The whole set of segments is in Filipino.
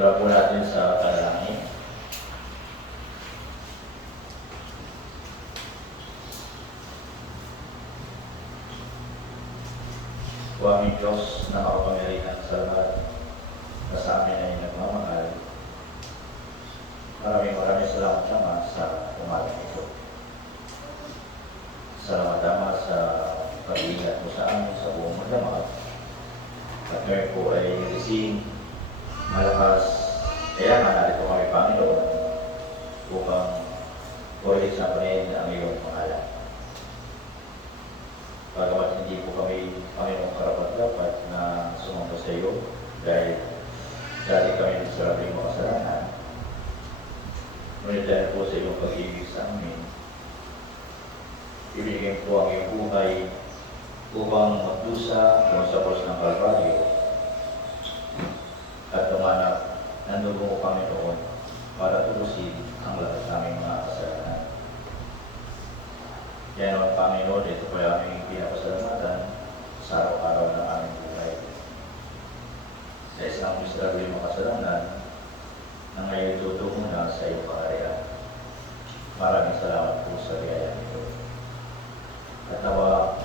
Simulan po natin sa panalangin. O aming Diyos na makapangyarihan sa lahat na sa amin ay nagmamahal. Maraming salamat Ama sa umagang ito. Salamat Ama sa pag-iingat mo sa amin sa buong magdamag. At ngayon po ay gising, malakas, kaya nga narito kami Panginoon upang ulit sa panin ang iyong pangalan. Bagamat hindi po kami Panginoon karapat-dapat na sumamba sa iyo dahil dati kami nagsarabing makasalanan. Ngunit dahil po sa iyong pag-ibig sa amin, ibigay po ang iyong buhay upang magdusa doon sa cross ng Kalbaryo at tumanap ng dugo mo Panginoon para tubusin ang lahat ng aming mga kasalanan. Kaya naman Panginoon, ito po ay aming pinapasalamatan sa araw-araw ng aming buhay. Sa isang miserable makasalanan na ngayon tutungo na sa iyong kaharian. Maraming salamat po sa biyaya nito. At nawa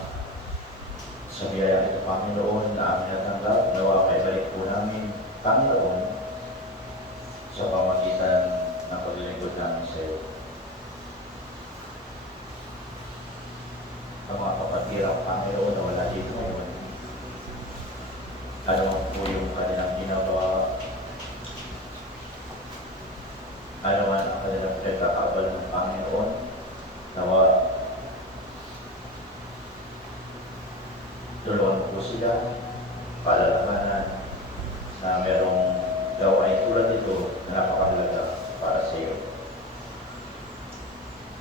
sa biyaya nito Panginoon na aming natanggap, nawa kaibalik po namin Panginoon sa pamagitan ng paglilingkod namin sa iyo. Ang mga kapatid Panginoon na wala dito ngayon, ano po yung kanilang ginagawa, ano man ang kanilang pinagkakabal ng Panginoon, nawa tulungan po sila, palalabanan na merong gawain tulad nito na napakahalaga para sa iyo.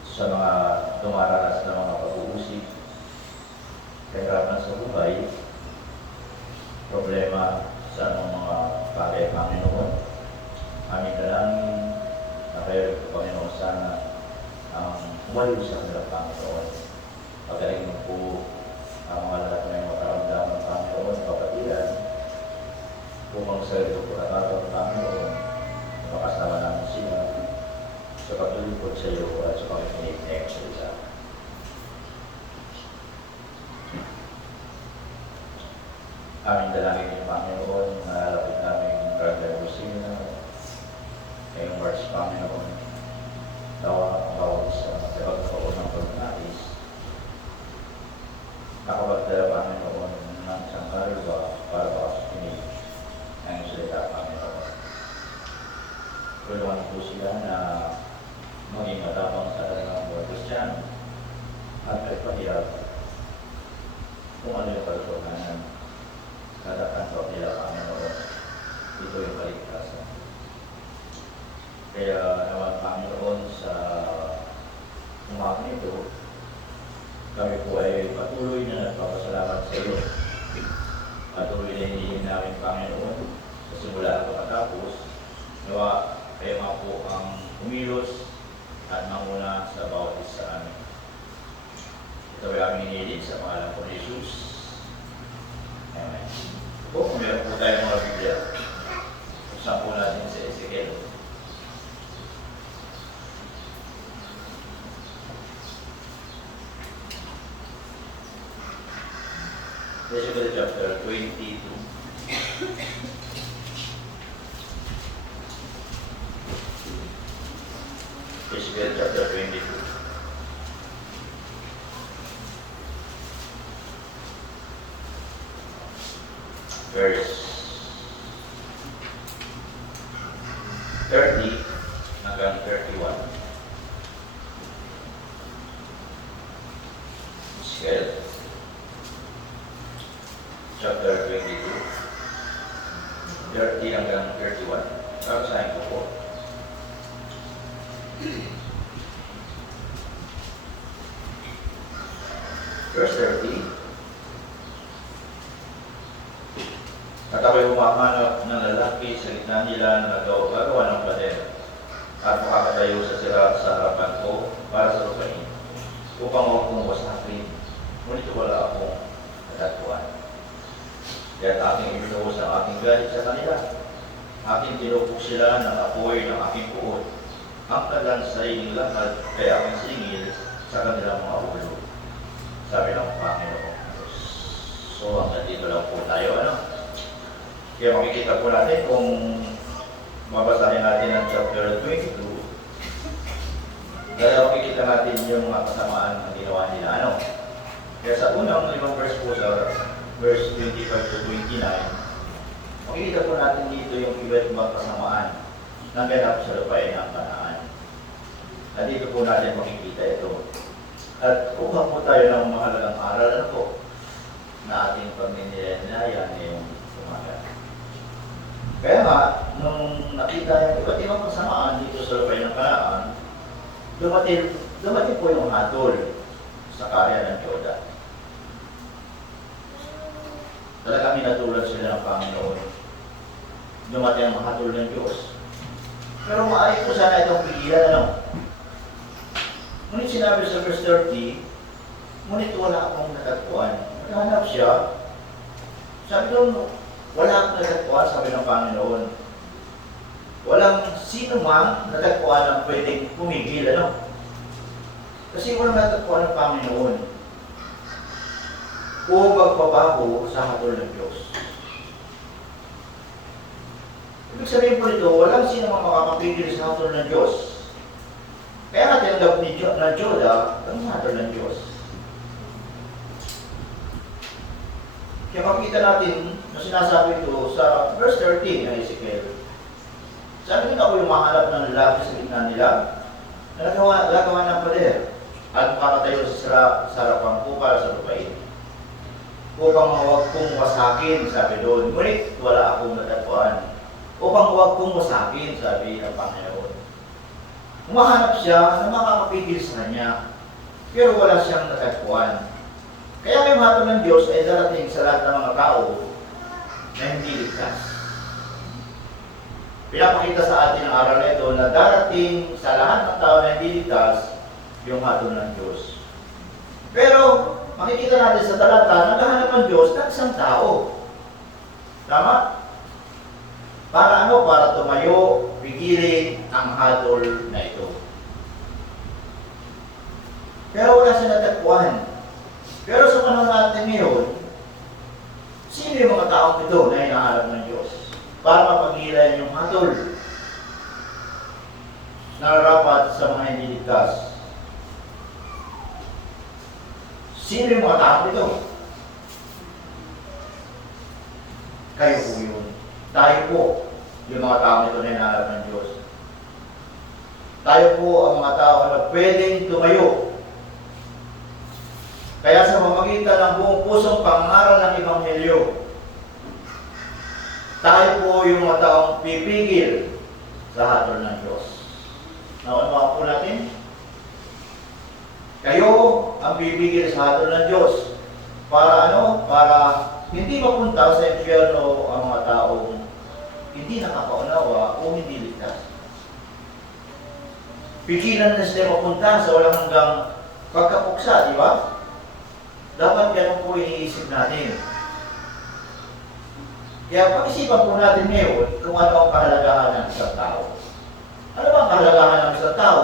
Sa mga dumaranas na mga pag-uusig, kahirapan sa buhay, problema sa anong mga bagay Panginoon, aming dalangin na kayo ito Panginoon sana ang umaliw sa kanilang Panginoon. Pagaling mo po ang mga lahat na yung makaramdaman ng Panginoon, kapatiran, upang sa ito po natatang Panginoon, makasama namin sila sa pagtulipod sa iyo at sa pagkikinig na iyong salita. Aming dalangin ng Panginoon, nalapit namin Brother Lucina, ngayong March Panginoon, tawa ang bawat isa sa pagkaroon ng pagnanais, nakapagdala Panginoon ng isang kaluluwa para makasukinig ng salita Panginoon. Tulungan po sila na maging matapang sa kanilang buhay Kristiyano at may pahirap kung ano yung katotohanan kada kanto nila Panginoon. Ito yung kaligtasan. Kaya naman Panginoon sa umagang ito, kami po ay patuloy na nagpapasalamat sa iyo. Patuloy na hinihingin namin Panginoon sa simula at pagkatapos, nawa kayo nga po ang umilos at manguna sa bawat isa amin. Ito ay aming hinihiling sa pangalan po ni Jesus. Amen. Po, kung meron po tayo mga Biblia, buksan po natin sa Ezekiel. Ezekiel chapter 22. Ezekiel chapter 22. Verse 30 hanggang 31. Ezekiel chapter 22, 30 hanggang 31. Babasahin ko po. Verse 30. At ako'y humahanap ng lalaki sa gitna nila na gagawa ng pader at makakatayo sa sira sa harapan ko para sa lupain upang huwag kong wasakin. Ngunit wala akong natagpuan. Kaya't aking ibinuhos ang aking galit sa kanila aking tinupok sila ng apoy ng aking puot. Ang kalansay nila kay aking singil sa kanilang mga ulo. Sabi ng Panginoon. So, hanggang dito lang po tayo, ano? Kaya makikita po natin kung mabasahin natin ang chapter 22. Kaya makikita natin yung mga kasamaan na ginawa nila, ano? Kaya sa unang 5 verse po, sa verse 25 to 29, makikita po natin dito yung iba't ibang kasamaan na ganap sa lupain ng Kanaan. At dito po natin makikita ito. At kuha po tayo ng mahalagang aral na po na ating pagninilaya ngayong umaga. Kaya nga, nung nakita yung iba't ibang kasamaan dito sa lupain ng Kanaan, dumating po yung hatol sa karya ng Joda. Talagang minatulad sila ng Panginoon. Dumating ang hatol ng Diyos. Pero maaari po sana itong pigilan, ano? Ngunit sinabi sa verse 30, ngunit wala akong natagpuan. Naghanap siya. Sabi doon, wala akong natagpuan, sabi ng Panginoon. Walang sino man natagpuan ang pwedeng pumigil, ano? Kasi walang natagpuan ng Panginoon o magpabago sa hatol ng Diyos. Ibig sabihin po nito, walang sino man makakapigil sa hatol ng Diyos. Kaya nga tinanggap ng Joda ang hatol ng Diyos. Kaya makikita natin na sinasabi ito sa verse 13 ng Ezekiel. Sabi din ako yung mahanap ng lalaki sa gitna nila na gagawa ng pader at makatayo sa sarapang ko para sa lupain. Upang huwag kong wasakin, sabi doon. Ngunit wala akong natagpuan. Upang huwag kong wasakin, sabi ng Panginoon. Umahanap siya na makakapigil sa kanya, pero wala siyang natagpuan. Kaya yung hatol ng Diyos ay darating sa lahat ng mga tao na hindi ligtas. Pinapakita sa atin ang aral na ito na darating sa lahat ng tao na hindi ligtas yung hatol ng Diyos. Pero makikita natin sa talata, naghahanap ang Diyos ng isang tao. Tama? Para ano? Para tumayo, pigilin ang hatol na ito. Pero wala siya natagpuan. Pero sa panahon natin ngayon, sino yung mga taong ito na hinahanap ng Diyos? Para mapagilan yung hatol na rapat sa mga hindi ligtas. Sino yung mga taong ito? Kayo po yun. Tayo po yung mga taong ito na hinahanap ng Diyos. Tayo po ang mga tao na pwedeng tumayo. Kaya sa pamamagitan ng buong pusong pangaral ng Ebanghelyo, tayo po yung mga taong pipigil sa hatol ng Diyos. Naunawaan po natin? Kayo ang pipigil sa hatol ng Diyos. Para ano? Para hindi mapunta sa impyerno ang mga taong hindi nakakaunawa o hindi ligtas. Pigilan na sila mapunta sa walang hanggang pagkapuksa, di ba? Dapat ganun po iniisip natin. Kaya pag-isipan po natin ngayon kung ano ang kahalagahan ng isang tao. Ano ba ang kahalagahan ng isang tao?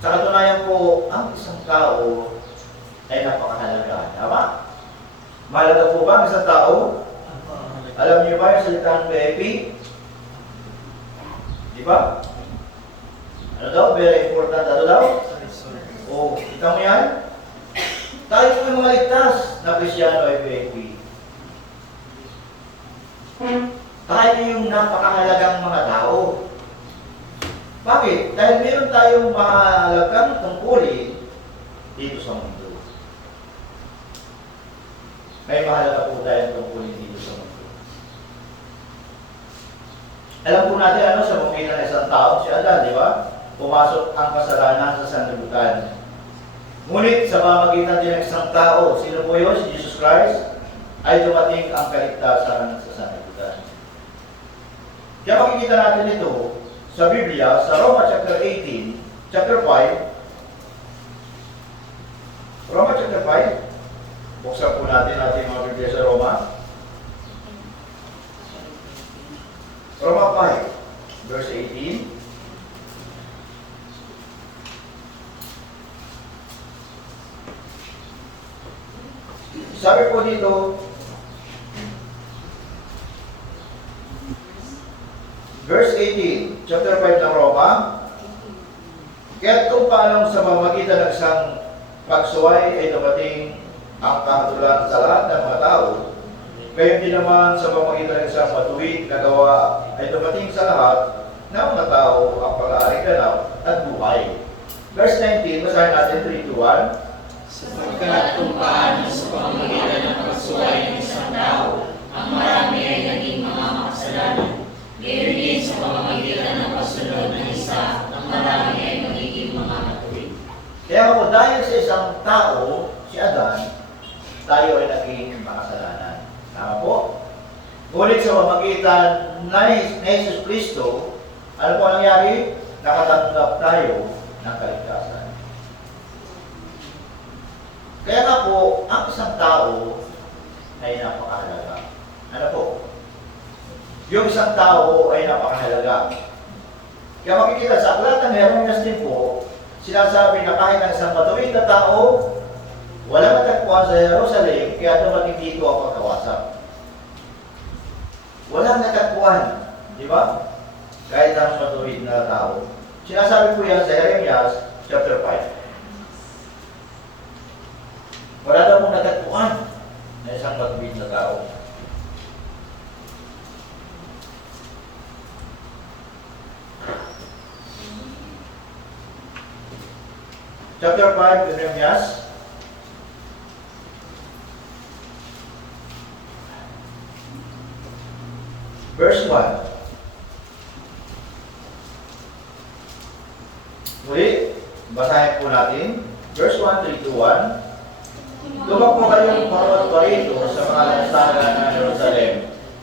Sa katunayan po, ang isang tao ay napakahalaga. Tama? Mahalaga po ba ang isang tao? Alam niyo ba yung salitahan PAP? Di ba? Ano daw? Very important. Ano daw? O, kita mo yan? Tayo po yung mga ligtas na Kristyano ay PAP. Tayo yung napakahalagang mga tao. Bakit? Dahil meron tayong mahalagang tungkulin dito sa mundo. May mahalaga po tayong tungkulin dito sa mundo. Alam po natin ano sa pamilya ng isang tao, si Adan, di ba? Pumasok ang kasalanan sa sanlibutan. Ngunit sa pamamagitan din ng isang tao, sino po yun? Si Jesus Christ, ay dumating ang kaligtasan sa sanlibutan. Kaya makikita natin ito sa Biblia, sa Roma chapter 18, chapter 5. Roma chapter 5. Buksan po natin ating mga Biblia sa Roma. Roma 5, verse 18. Sabi po dito, verse 18, chapter 5 ng Roma, kaya't kung paano sa pamamagitan ng isang pagsuway ay dumating ang kahatulan sa lahat ng mga tao, gayon din naman sa pamamagitan ng isang matuwid na gawa ay dumating sa lahat ng mga tao ang pag-aaring ganap at buhay. Verse 19, basahin natin 3 to 1. Sapagkat kung paano sa pamamagitan ng pagsuway ng isang tao, ang marami ay naging mga makasalanan. Gayon din sa pamamagitan ng pagsunod ng isa, ang marami ay magiging mga matuwid. Kaya po dahil sa isang tao, si Adan, tayo ay naging makasalanan. Tama po? Ngunit sa pamamagitan ng Jesus Cristo, ano po nangyari? Nakatanggap tayo ng kaligtasan. Kaya nga po, ang isang tao ay napakahalaga. Ano po? Yung isang tao ay napakahalaga. Kaya makikita sa aklat ng Jeremias din po, sinasabi na kahit ang isang matuwid na tao, walang natagpuan sa Jerusalem, kaya dumating dito ang pagkawasak. Walang natagpuan, di ba? Kahit ang matuwid na tao. Sinasabi po yan sa Jeremias chapter 5. Wala daw mong natagpuan na isang matuwid na tao. Chapter 5, Jeremias. Verse 1. Muli, basahin po natin. Verse 1, 3 to 1. Tumakbo kayong parito sa mga lansangan ng Jerusalem.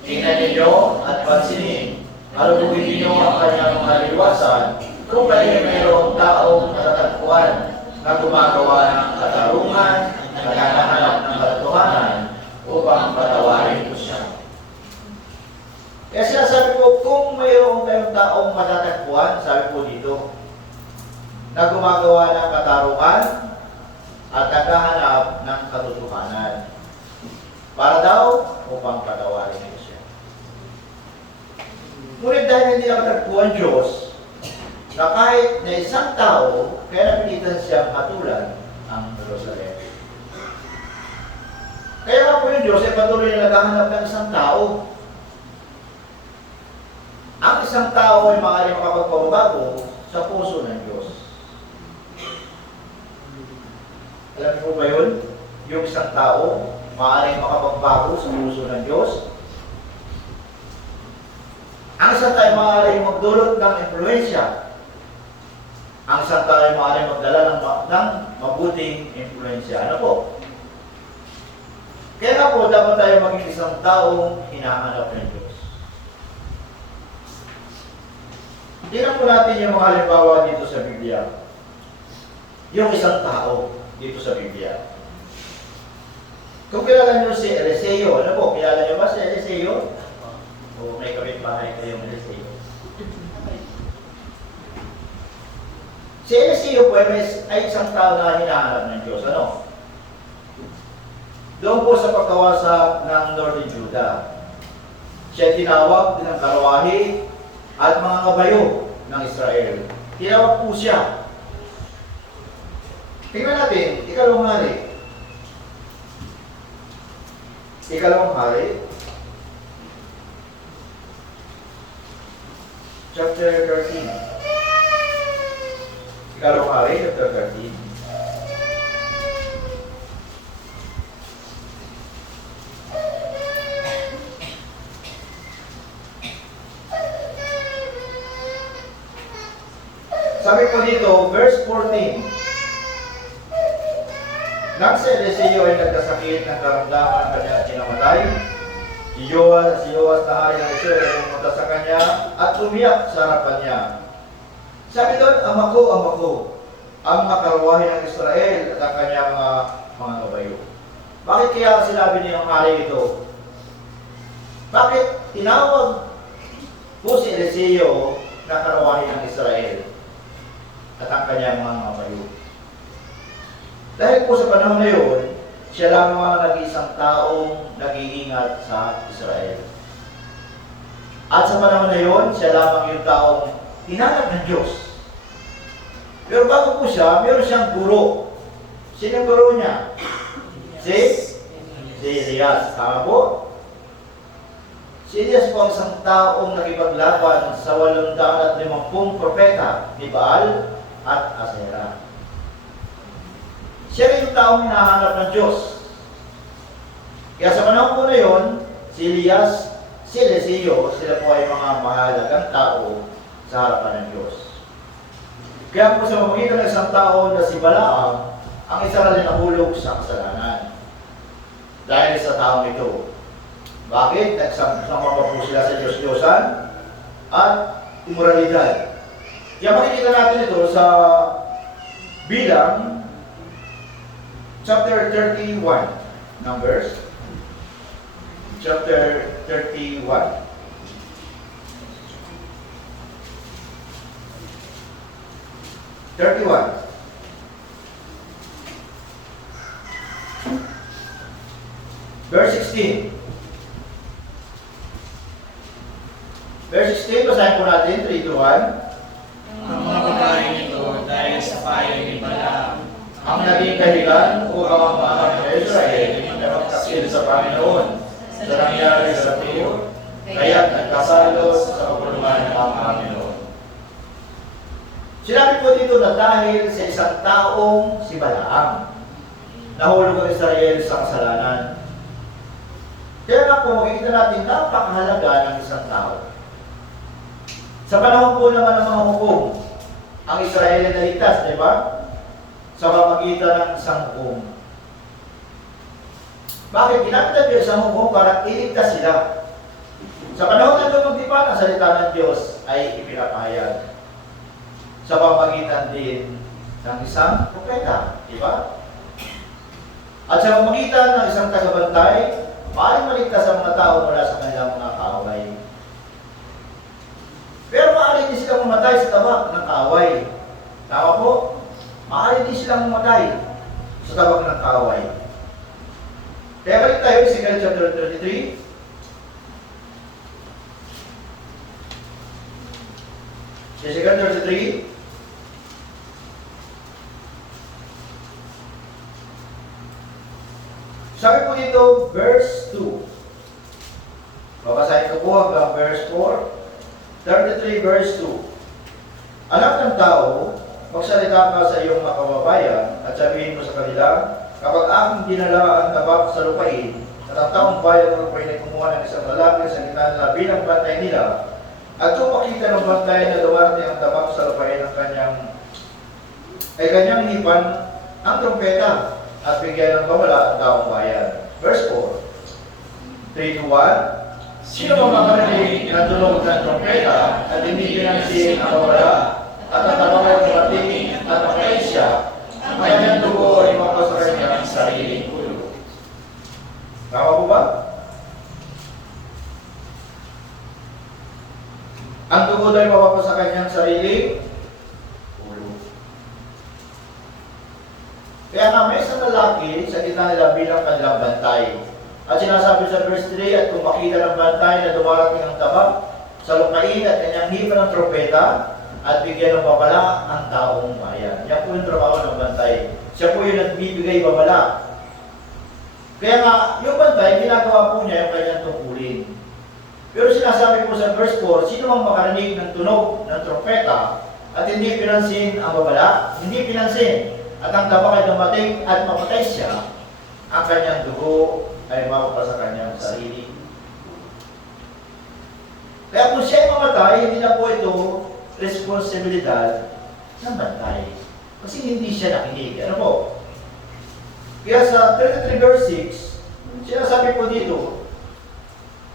Tingnan ninyo at pansinin. Alubugin ninyo ang kanyang mga liwasan kung kayo mayroong taong natatagpuan na gumagawa ng katarungan, naghahanap ng katotohanan upang patawarin ko siya. Kaya sinasabi ko, kung mayroong kayong taong matatagpuan, sabi po dito, na gumagawa ng katarungan at naghahanap ng katotohanan para daw upang patawarin ko siya. Ngunit dahil hindi nakatagpuan Diyos, na kahit na isang tao, kaya napilitan siyang hatulan ang Jerusalem. Kaya nga po yung Diyos ay patuloy na naghahanap ng isang tao. Ang isang tao ay maaaring makapagpabago sa puso ng Diyos. Alam niyo po ba yun? Yung isang tao, maaaring makapagbago sa puso ng Diyos. Ang isang tao ay maaaring magdulot ng impluensya. Ang isang tao ay maaaring magdala ng mabuting impluensya. Ano po? Kaya nga po, dapat tayo maging isang taong hinahanap ng Diyos. Tingnan po natin yung mga halimbawa dito sa Biblia. Yung isang tao dito sa Biblia. Kung kilala nyo si Eliseo, ano po? Kilala nyo ba si Eliseo? O may kapitbahay kayong Eliseo? Si Eliseo po ay isang tao na hinahanap ng Diyos. Ano? Doon po sa pagkawasak ng Northern Judah. Siya tinawag ng karwahe at mga kabayo ng Israel. Tinawag po siya. Tingnan natin, ikalawang hari. Ikalawang hari. Chapter 13. Ikalawang hari, chapter 13. Sabi ko dito, verse 14. Nang si Eliseo ay nagkasakit ng karamdaman ng kanyang kinamatay, si Joas na hari ng Israel ay pumunta sa kanya at umiyak sa harapan niya. Sabi doon, ama ko, ang makarwahe ng Israel at ang kanyang mga kabayo. Bakit kaya sinabi niyang hari ito? Bakit tinawag po si Eliseo na karawahin ng Israel at ang kanyang mga mabayo. Dahil po sa panahon na yun, siya lamang ang nag-iisang taong nag-iingat sa Israel. At sa panahon na yun, siya lamang yung taong hinanap ng Diyos. Pero bago po siya, meron siyang guro. Sino ang guro niya? Si Elias. Tama po? Si Elias po ang isang taong nakipaglaban sa 850 propeta ni Baal at Asera. Siya rin yung taong hinahanap ng Diyos. Kaya sa panahon po na yun, si Elias, si Eliseo, sila po ay mga mahalagang tao sa harapan ng Diyos. Kaya po sa pamamagitan ng isang tao na si Balaam, ang isa na rin nahulog sa kasalanan. Dahil sa taong ito. Bakit? Nagsama pa po sila sa Diyos-Diyosan at imoralidad. Kaya makikita natin ito sa Bilang chapter 31, Numbers chapter 31. Verse 16. Verse 16, basahin po natin, 3 to 1. Ang mga babae nito dahil sa payo ni Balaam Ang naging kahigan upang ang mga anak ng Israel ay magtaksil sa Panginoon sa nangyari sa Tiro, kaya't nagkasalos sa kapulungan ng Panginoon. Sinabi po dito na dahil sa isang taong si Balaam, nahulog ang Israel sa kasalanan. Kaya nga po, makikita natin napakahalaga ng isang tao. Sa panahon po naman ng mga hukom, ang Israel ay naligtas, di ba? Sa pamagitan ng isang hukom. Bakit? Ginamit ng Diyos ang hukom para iligtas sila. Sa panahon na lumagdipan, ang salita ng Diyos ay ipinapahayag. Sa pamagitan din ng isang propeta, di ba? At sa pamagitan ng isang tagabantay, maaaring maligtas ang mga tao mula sa kanilang mga kaaway. Pero maaari din silang mamatay sa tabak ng kaaway. Tama po? Maaari din silang mamatay sa tabak ng kaaway. Kaya balik tayo, Ezekiel chapter 33. Ezekiel 33. Sabi po dito, verse 2. Babasahin ko po hanggang verse 4. 33 verse 2. Anak ng tao, magsalita ka sa iyong mga kababayan at sabihin mo sa kanila, kapag aking dinala ang tabak sa lupain, at ang taong bayan ng lupain ay kumuha ng isang lalaki sa gitna nila bilang bantay nila, at kung makita ng bantay na dumarating ang tabak sa lupain ng kanyang hipan ang trompeta at bigyan ng bawala ang taong bayan. Verse 4. 3 to 1. Sino makakarinig ng tunog ng trompeta at hindi pinansin ang bawala at ang tabak ay dumating at makain siya, ang kanyang dugo ay mapasa sa kanyang sariling ulo. Tama po ba? Ang dugo ay mapapasa sa kanyang sariling ulo. Kaya nga may isang lalaki sa gitna nila bilang kanilang bantay. At sinasabi sa verse 3, at kung makita ng bantay na dumarating ang tabak sa lupain at kanyang hipa ng tropeta at bigyan ng babala ang taong bayan. Yan po yung trabaho ng bantay. Siya po yung nagbibigay babala. Kaya nga, yung bantay, ginagawa po niya yung kanyang tungkulin. Pero sinasabi po sa verse 4, sino mang makarinig ng tunog ng tropeta at hindi pinansin ang babala, hindi pinansin, at ang tabak ay dumating at mapatay siya, ang kanyang dugo ay mapapasa sa kanyang sarili. Kaya kung siya ay mamatay, hindi na po ito responsibilidad ng bantay. Kasi hindi siya nakinig. Ano po? Kaya sa 33 verse 6, sinasabi po dito,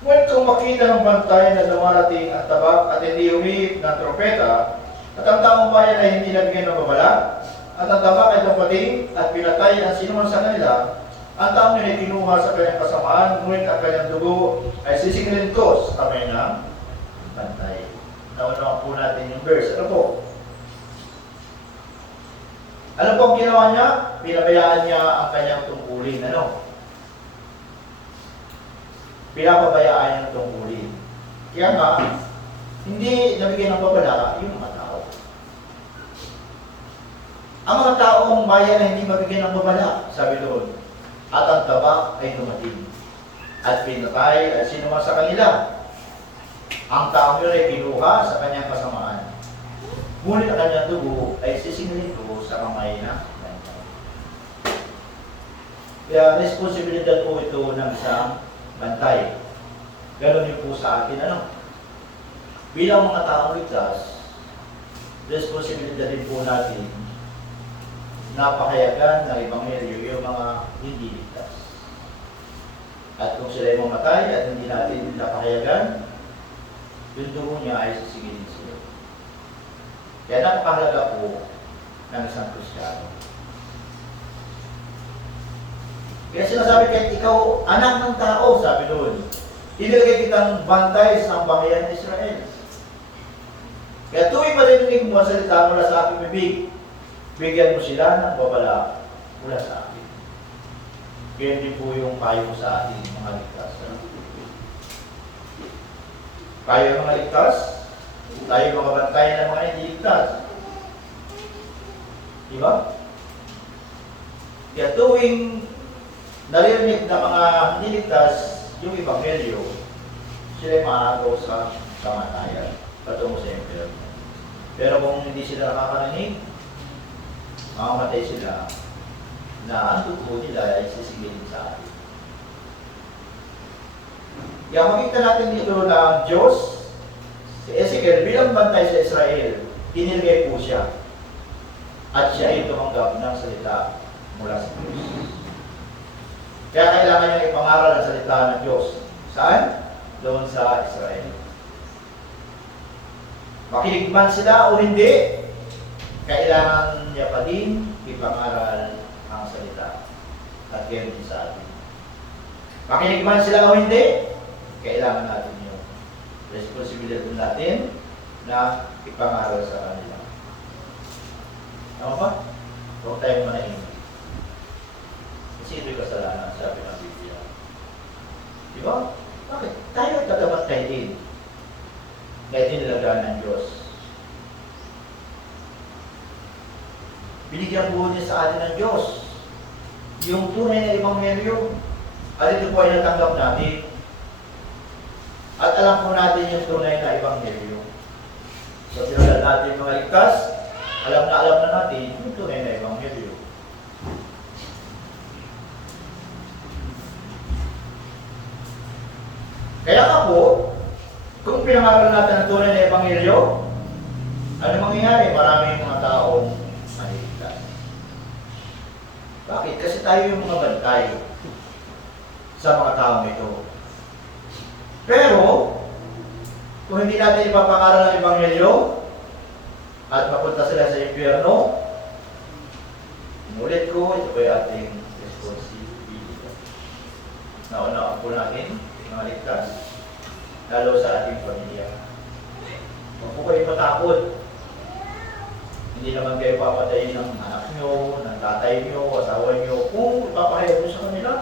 kung kung makita ng bantay na dumarating ang tabak at hindi humihip ng tropeta, at ang taong bayan ay hindi nabigyan ng babala, at ang tabak ay dumating at pinatay ang sinuman sa kanila, ang taong yun ay kinuha sa kanyang kasamaan, ngunit ang kanyang dugo ay sisingilin ko sa kamay ng bantay. Naunawan po natin yung verse. Ano po? Ano po ang ginawa niya? Pinabayaan niya ang kanyang tungkulin. Ano? Pinapabayaan niya ang tungkulin. Kaya nga, hindi nabigyan ng babala yung mga tao. Ang mga taong bayan na hindi mabigyan ng babala, sabi doon, at ang tabak ay dumating. At pinatay at sinuma sa kanila. Ang taong yun ay kinuha sa kanyang kasamaan. Ngunit ang kanyang dugo ay sisingilin ko sa kamay na bantay. Kaya responsibilidad po ito ng isang bantay. Ganon yun po sa atin. Ano? Bilang mga taong ligtas, responsibilidad din po natin napahayagan ng Ebanghelyo yung mga hindi ligtas. At kung sila ay mamatay at hindi natin napahayagan, yung dugo niya ay sisigilin sila. Kaya napakahalaga po ng isang Kristiyano. Kaya sinasabi kahit ikaw, anak ng tao, sabi doon, inilagay kitang bantay sa bahayan ng Israel. Kaya tuwing marinig mo ang salita mula sa aking bibig, bigyan mo sila ng babala mula sa akin. Kaya din po yung payo sa ating mga ligtas. Tayo mga ligtas, tayo mga bantay ng mga hindi ligtas. Diba? Kaya tuwing naririnig ng mga hindi ligtas yung Ebanghelyo, sila ay maagaw sa kamatayan patungo sa impyerno. Pero kung hindi sila nakakarinig, mamamatay sila na ang dugo nila ay sisigilin sa atin. Kaya makita natin dito na ang Diyos, si Ezekiel bilang bantay sa Israel, tinilgay po siya. At siya ay tumanggap ng salita mula sa Diyos. Kaya kailangan niya ipangaral ang salita ng Diyos. Saan? Doon sa Israel. Makinig man sila o hindi, kailangan niya pa din ipangaral ang salita. At ganyan din sa atin. Makinig man sila o hindi, kailangan natin yung responsibilidad natin na ipangaral sa kanila. Tama ba? Huwag tayong manahimik. Kasi ito'y kasalanan, sabi ng Biblia. Di ba? Bakit? Tayo ay tagabantay din. Kaya tinilagaan ng Diyos. Binigyan po niya sa atin ng Diyos yung tunay na Ebanghelyo. At ito po ay natanggap natin. At alam po natin yung tunay na Ebanghelyo. So, tinulad natin mga ligtas, alam na natin yung tunay na Ebanghelyo. Kaya nga po, kung pinangaral natin ang tunay na Ebanghelyo, ano mangyayari? Maraming mga taong maligtas. Bakit? Kasi tayo yung mga bantay sa mga taong ito. Pero, kung hindi natin ipapangaral ang Ebanghelyo at mapunta sila sa impyerno, inulit ko, ito po yung ating responsibility. Naunaan po natin mga ligtas, lalo sa ating pamilya. Huwag po kayo matakot. Hindi naman kayo papatayin ng anak nyo, ng tatay nyo, asawa nyo, kung ipapahayag mo sa kanila.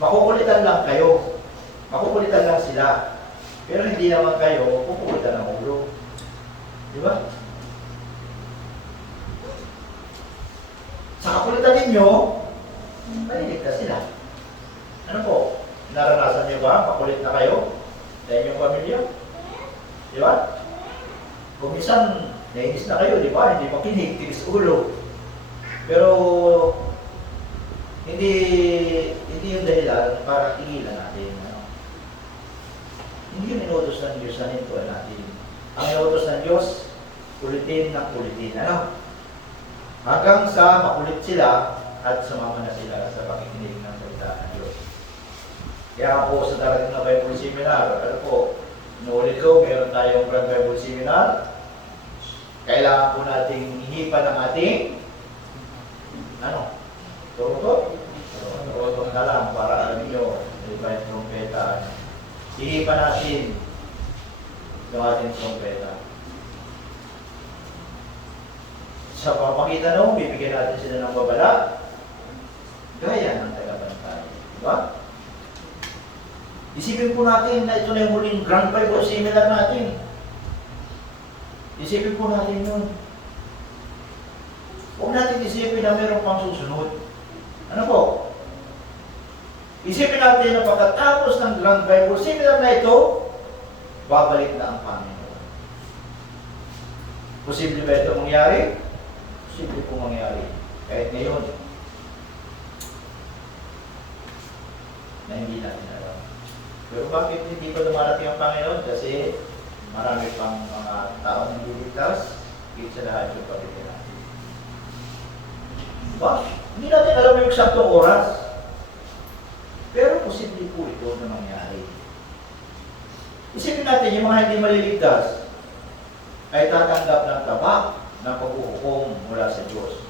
Makukulitan lang kayo. Makukulitan lang sila. Pero hindi naman kayo kukulitan ng ulo. Di ba? Sa kakulitan ninyo, maliligtas sila. Ano po? Naranasan niyo ba? Makulit na kayo sa inyong pamilya? Di ba? Kung minsan, nainis na kayo, di ba? Hindi makinig, tiris ulo. Pero, hindi yung dahilan para tigilan natin. Ano? Hindi yung inutos ng Diyos na nintuan natin. Ang inutos ng Diyos, kulitin ng kulitin. Ano? Hanggang sa makulit sila at sumama na sila sa pakikinig ng salita ng Diyos. Kaya po sa darating na Bible Seminar, ano po, inuulit ko, meron tayong Grand Bible Seminar. Kailangan po nating hihipan ng ating turutot na lang para alam nyo, may trompeta. Hihipan natin yung ating trompeta. Sa pamamagitan nun, bibigyan natin sila ng babala, gaya ng tagabantay. Diba? Isipin po natin na ito na yung huling Grand Five o similar natin. Isipin po natin yun. Huwag natin isipin na mayroong pang susunod. Ano po? Isipin natin na pagkatapos ng Grand Five o similar na ito, babalik na ang Panginoon. Posible ba ito mangyari? Posible po mangyari. Kahit ngayon, na hindi natin alam. Pero bakit hindi pa dumarating ang Panginoon? Kasi marami pang mga taong nililigtas, higit sa lahat yung pamilya natin. Diba? Hindi natin alam yung eksaktong oras. Pero posible po ito na mangyari. Isipin natin, yung mga hindi maliligtas ay tatanggap ng tabak ng paghuhukom mula sa Diyos.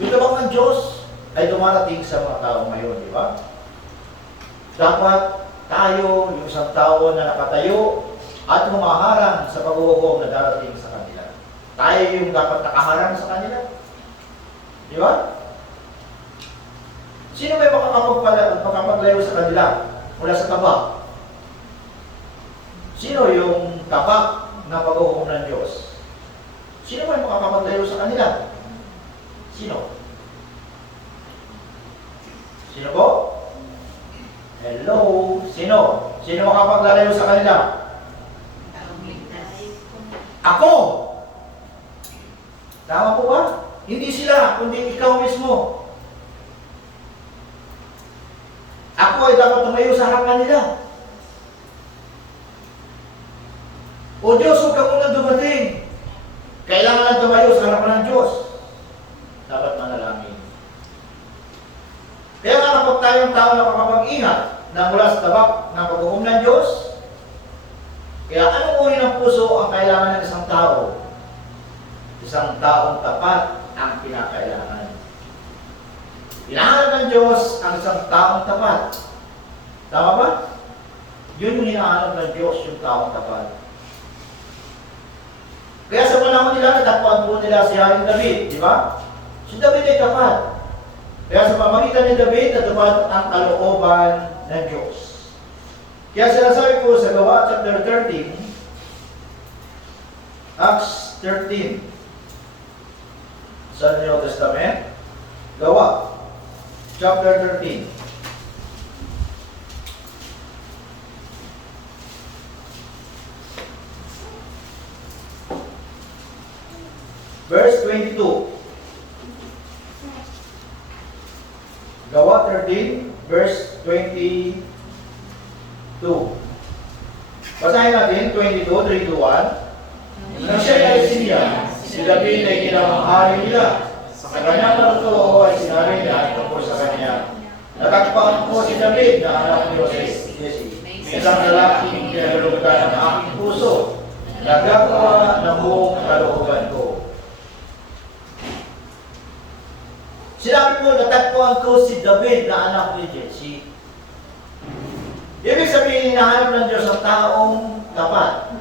Yung tabak ng Diyos ay dumarating sa mga tao ngayon, di ba? Dapat tayo, yung isang tao na nakatayo at humaharang sa paghuhukom na darating sa kanila. Tayo yung dapat nakaharang sa kanila. Di ba? Sino may makakapaglayo sa kanila mula sa tabak? Sino yung tabak na paghuhukom ng Diyos? Sino may makakapaglayo sa kanila? Sino? Sino po? Hello? Sino? Sino makapaglalayo sa kanila? Ako! Tama po ba? Hindi sila, kundi ikaw mismo. Ako ay dapat tumayo sa harapan nila. O Diyos, huwag ka muna dumating. Kailangan lang tumayo sa harapan ng Diyos. Dapat manalangin. Kaya nga kapag tayong tao na makapag-ingat na mula sa tabak ng paghuhukom ng Diyos, kaya anong uri ng puso ang kailangan ng isang tao? Isang taong tapat ang pinakailangan. Hinahanap ng Diyos ang isang taong tapat. Tama ba? Yun yung hinahanap ng Diyos, yung taong tapat. Kaya sa panahon nila, natakpuan po nila si Haring David, di ba? Si David ay tapat. Kaya sa pamagitan ni David, natupad ang kalooban ng Diyos. Kaya sinasabi po sa Gawa chapter 13, Acts 13, sa New Testament, Gawa chapter 13. Verse 22. Gawa 13, verse 22. Basahin natin, 22, 3 to 1. Nang siya ay siya, si David ay ginawang hari nila. Sa kanyang pagtoo ay sinabi niya tungkol sa kanya. Natakpan ko si David na anak ni Jesse, isang lalaking kinalulugan ng aking puso, nagagawa ng buong kalooban ko. Sinabi po, natagpuan ko si David na anak ni Jesse. Ibig sabihin, hinahanap ng Diyos ang taong tapat.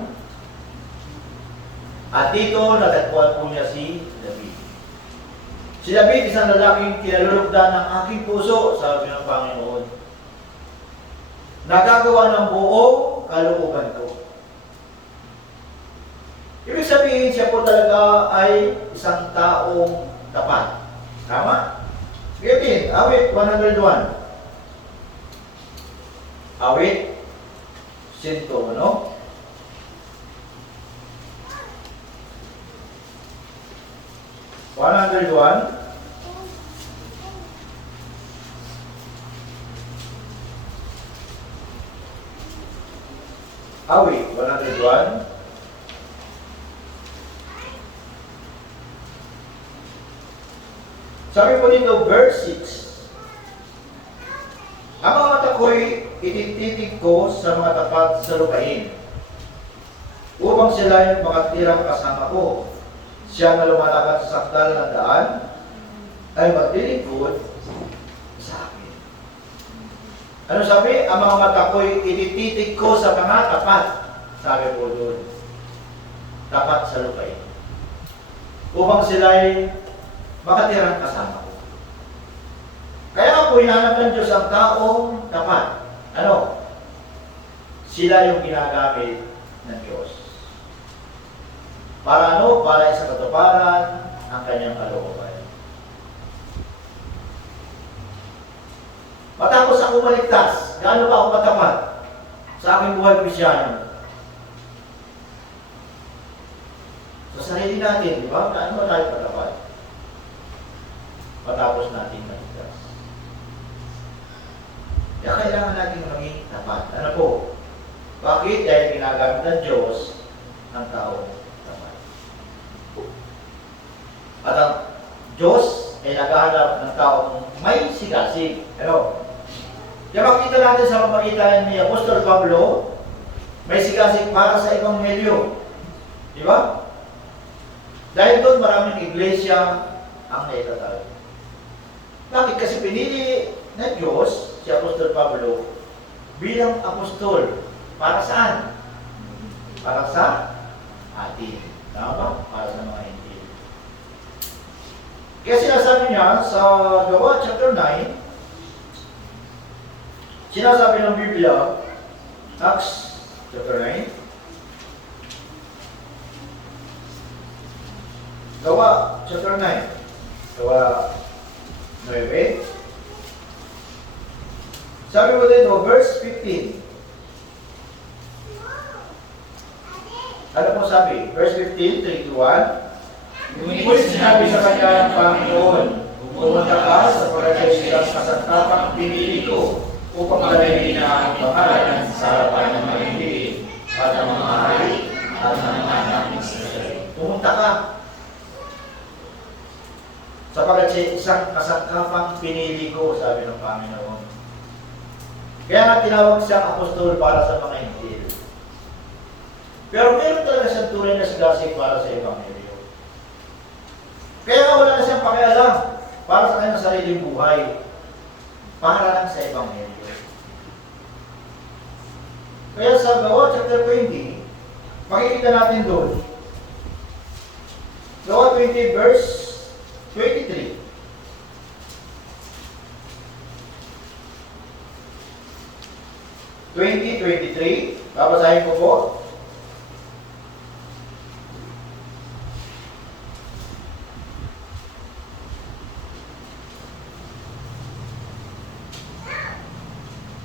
At dito, natagpuan po niya si David. Si David, isang lalaking kinalulugdan ng aking puso, sabi ng Panginoon. Nagagawa ng buong kalooban ko. Ibig sabihin, siya po talaga ay isang taong tapat. Tama? Sige, awit 101. Awit 101. Awit 101. Sabi po dito, verse 6. Ang mga mata ko'y itititig ko sa mga tapat sa lupain, upang sila yung makatirang kasama ko. Siya na lumalakad sa sakdal na daan, ay maglilingkod sa akin. Ano sabi? Ang mga mata ko'y itititig ko sa mga tapat. sabi po doon, tapat sa lupain. Upang sila'y makatirang kasama ko. Kaya po hinahanap ng Diyos ang taong tapat. Ano? Sila yung ginagamit ng Diyos. Para ano? Para sa katuparan ang kanyang kalooban. Matapos ako maligtas, gaano ba ako katapat sa aking buhay Kristyano? Sa sarili natin, di ba? Gaano ba tayo katapat? Matapos natin maligtas. Kaya kailangan natin maging tapat. Ano po? Bakit? Dahil ginagamit ng Diyos ang tao tapat. At ang Diyos ay naghahanap ng taong may sigasig. Ano? Kaya makita natin sa pamagitan ni Apostol Pablo, may sigasig para sa Ebanghelyo. Di ba? Dahil doon maraming iglesia ang naitatag. Bakit? Kasi pinili ng Diyos si Apostol Pablo bilang apostol. Para saan? Para sa atin. Tama ba? Para sa mga hindi. Kaya sinasabi niya sa Gawa chapter 9, sinasabi ng Biblia, Acts chapter 9, Gawa chapter 9, Gawa 9, sabi mo dito, verse 15. Ano po sabi? Verse 15, 3 to 1. Ngunit sinabi sa kanya ng Panginoon, pumunta ka sa paradisang kasangkapang pinili ko upang malayin na ang pangalan sa harapan ng mga hindi at ng mga hari at ng mga anak ng Israel. Pumunta ka sapagkat isang kasangkapang pinili ko, sabi ng Panginoon. Kaya nga tinawag siyang apostol para sa mga hindi. Pero meron talaga siyang tunay na sigasig para sa Ebanghelyo. Kaya nga wala na siyang pakialam para sa kanyang sariling buhay. Para lang sa Ebanghelyo. Kaya sa Gawa chapter 20, makikita natin doon. Gawa 20 verse 23. Babasahin ko po.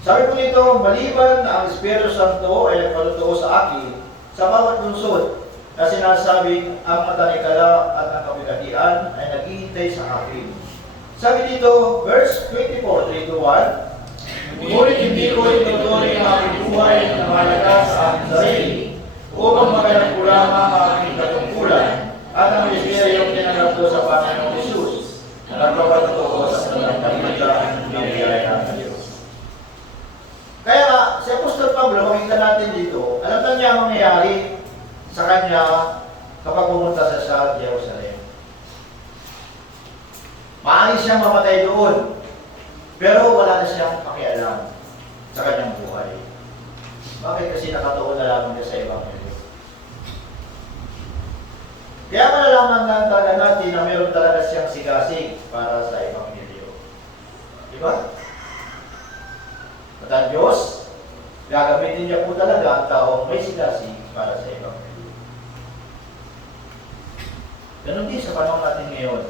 Sabi po nito, maliban na ang Espiritu Santo ay nagpatutuo sa akin sa bawat lungsod na sinasabing ang matanikala at ang kabigatian ay naghihintay sa akin. Sabi dito, verse 24, 3 to 1, ngunit hindi ko itutuloy ang aking buhay na mahalaga sa aking sarili upang maganap ko lamang ang aking katungkulan at ang misteriyong tinanggap ko sa Panginoong Jesus na nagpapatutuo sa pagkakamitan ng biyaya ng Diyos. Kaya si Apostol Pablo, makita natin dito, alam na niya ang mangyayari sa kanya kapag pumunta sa Jerusalem. Maaari siyang mamatay doon, pero wala na siyang pakialam sa kanyang buhay. Bakit? Kasi nakatuon na lamang siya sa Ebanghelyo. Kaya malalaman na talaga natin na meron talaga siyang sigasig para sa Ebanghelyo. Diba? At ang Diyos, gagamitin niya po talaga ang taong may sigasig para sa Ebanghelyo. Ganun din sa panahon natin ngayon.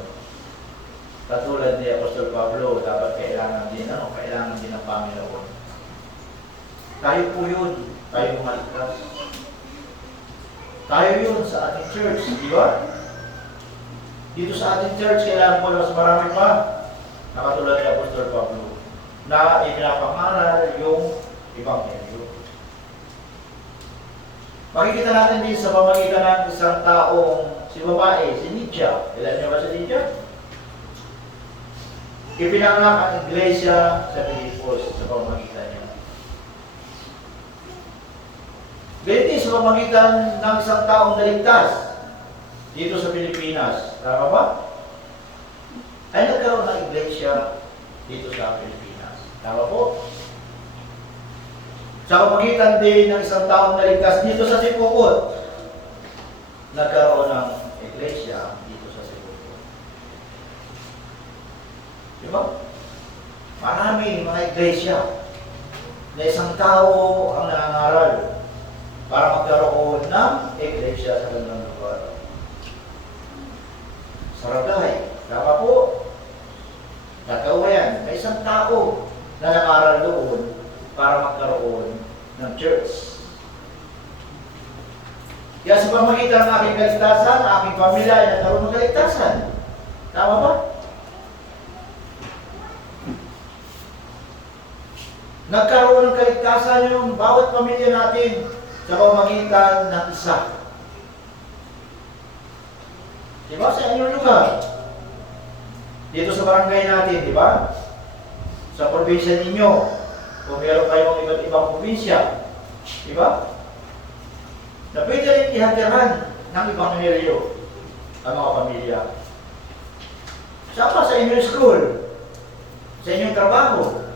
Katulad ni Apostol Pablo, dapat kailangan din ng Panginoon. Tayo po yun, tayo maligtas. Tayo yun sa ating church, di ba? Dito sa ating church, kailangan po mas marami pa na katulad ni Apostol Pablo na ipinapangaral yung Ebanghelyo. Makikita natin din sa pamagitan ng isang taong si babae, si Lydia. Ilan niyo ba si Lydia? Ipinanganak ang iglesia sa Filipos sa pamagitan niya. Ganyan sa pamagitan ng isang taong naligtas dito sa Pilipinas. Tama ba? Ay nagkaroon ng iglesia dito sa Pilipinas. Tama po? Sa pamagitan din ng isang taong naligtas dito sa Sipukot, nagkaroon ng iglesia dito sa Sipukot. Di ba? Maraming mga iglesia na isang tao ang nangangaral para magkaroon ng iglesia sa kanilang lugar. Saragay, tama po. Nagkawayan, may isang tao na nangaral doon para magkaroon ng church. Kaya sa pamagitan ng aking kaligtasan, aking pamilya ay nagkaroon ng kaligtasan. Tama ba? Nagkaroon ng kaligtasan yung bawat pamilya natin sa pamagitan ng isa. Diba? Sa inyong lugar. Dito sa barangay natin, di ba? Sa probinsya ninyo, kung meron kayong iba't ibang probinsya, di ba? Na pwede rin ihatirahan ng ibang neryo ang mga pamilya. Saka sa inyong school, sa inyong trabaho.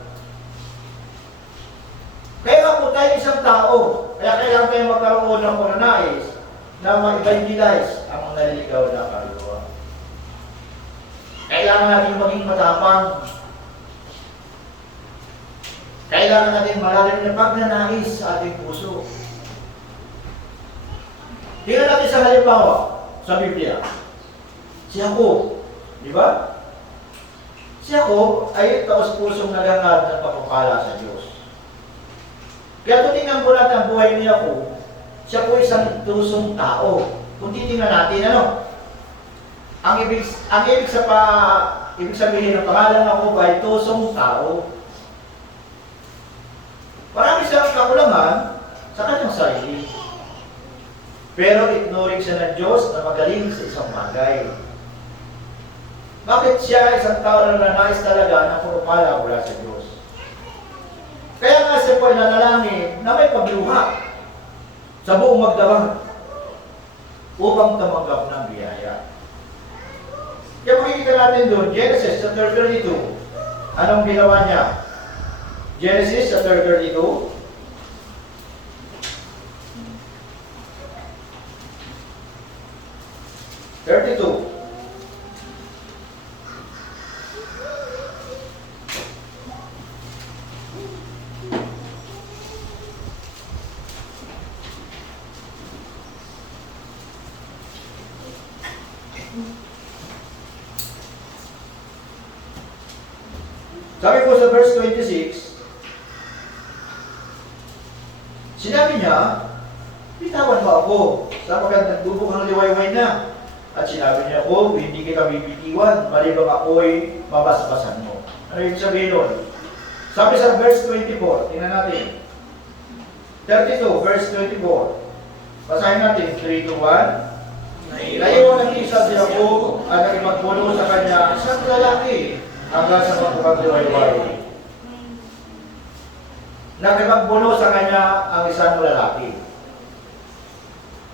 Kaya po tayo isang tao, kaya kailangan tayo magkaroon ng pananais na ma-evangelize ang mga naliligaw na kaluluwa. Kailangan natin maging matapang. Kailangan natin malalim na pagnanais sa ating puso. Tingnan natin sa halimbawa sa Biblia. Si Jacob, di ba? Si Jacob ay taos-pusong nagangad ng pagpapala sa Diyos. Kaya kung tingnan po natin ang buhay ni Jacob, siya po isang tusong tao. Kung titingnan natin, ano? Ang ibig sabihin ng pangalan Jacob ay tusong tao. Marami siyang kakulangan sa kanyang sarili. Pero ignoring siya ng Diyos na magaling sa isang bagay. Bakit siya isang tao na nanais talaga ng pagpapala mula sa Diyos? Kaya nga siya po ay nanalangin na may pagluha sa buong magdamag upang tumanggap ng biyaya. Kaya makikita natin doon, Genesis chapter 32. Anong ginawa niya? Genesis chapter 32. Sabi po sa verse 26, sinabi niya, bitawan mo ako, sapagkat nagbubukang liwayway na. At sinabi niya, hindi kita bibitiwan, malibang ako'y mabasbasan mo. Ano yung sabihin nun? Sabi sa verse 24, tingnan natin. 32, verse 24. Basahin natin, 3 to 1. Naiwan ng isa si Jacob at nakipagpuno sa kanya isang lalaki hanggang sa magpapagdiwayway. Nakipagpuno sa kanya ang isang lalaki.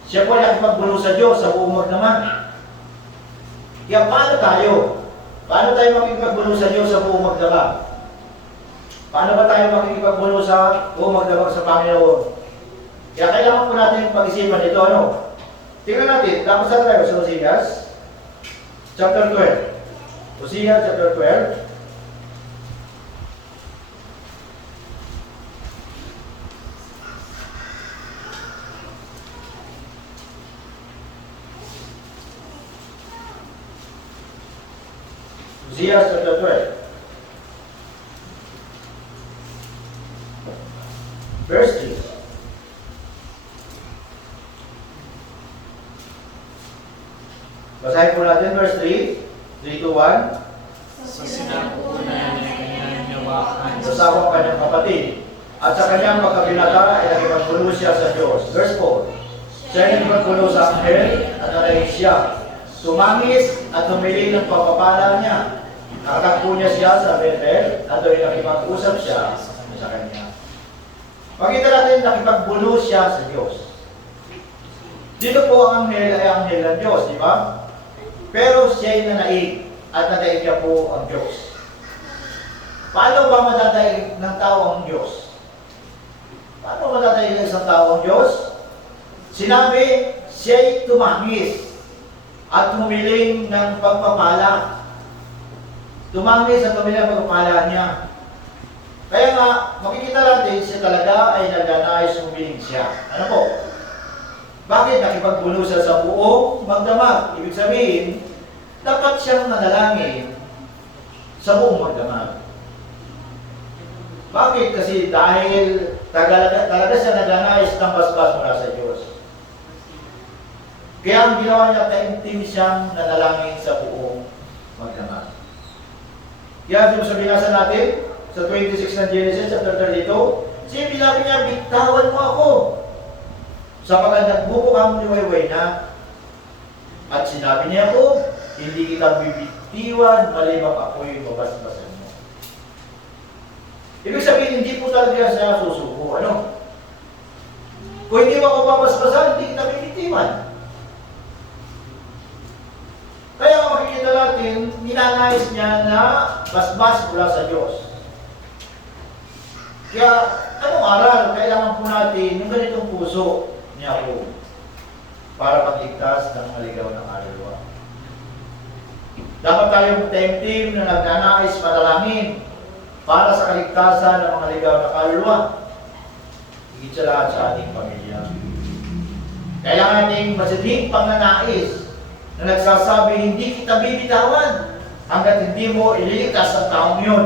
Siya po ay nakipagpuno sa Diyos sa buong magdamag. Kaya paano tayo? Paano tayo makikipagpuno sa Diyos sa buong magdamag? Paano ba tayo makikipagpuno sa buong magdamag sa Panginoon? Kaya kailangan po natin pag-isipan ito, ano? Tingnan natin, tapos na tayo sa Hosea chapter 12. Hosea chapter 12. Hosea chapter 12. Verse 3. Basahin po natin verse 3. 3 to 1. Sa sinapunan ng kanyang hinawakan Sa sawang kanyang kapatid. At sa kanyang pagkabinata ay nakipagpuno siya sa Diyos. Verse 4. Siya ay nakipagpuno sa anghel at nalaig siya. Tumangis at tumili ng pagpapala niya. Nakatakbo niya siya sa Bethel at doon nakipag-usap siya sa kanya. Makita natin nakipagpuno siya sa Diyos. Dito po ang anghel ay anghel ng Diyos, di ba? Pero siya ay nanaig at nadaig niya po ang Diyos. Paano ba madadaig ng tao ang Diyos? Paano matatay ng isang tao ang Diyos? Sinabi, siya'y tumangis at humiling ng pagpapala. Tumangis at humiling ng pagpapala niya. Kaya nga, makikita natin siya talaga ay nagnanais humiling siya. Ano po? Bakit nakipagbuno siya sa buong magdamag? Ibig sabihin, dapat siyang manalangin sa buong magdamag. Bakit? Kasi dahil talaga siya nagnanais ng basbas mula sa Diyos. Kaya ang ginawa niya, taimtim siyang nanalangin sa buong magdamag. Kaya yung sa binasa natin, sa 26 ng Genesis, chapter 32, sinabi niya, bitawan mo ako. Sapagkat nagbuko kang liwayway na. At sinabi niya ako, hindi kita bibitiwan, malimang ako'y mabasbasan mo. Ibig sabihin, hindi po talaga siya susuko. Ano? Kung hindi mo ako mabasbasan, hindi kita bibitiwan. Kaya makikita natin, ninanais niya na basbas mula sa Diyos. Kaya, anong aral? Kailangan po natin yung ganitong puso niya po para pagligtas ng maligaw ng kaluluwa. Dapat tayong team na nagnanais manalangin para sa kaligtasan ng mga ligaw na kaluluwa. Higit sa lahat sa ating pamilya. Kailangan nating masidhing pangnanais na nagsasabi, hindi kita bibitawan hanggat hindi mo ililigtas ang taong yun.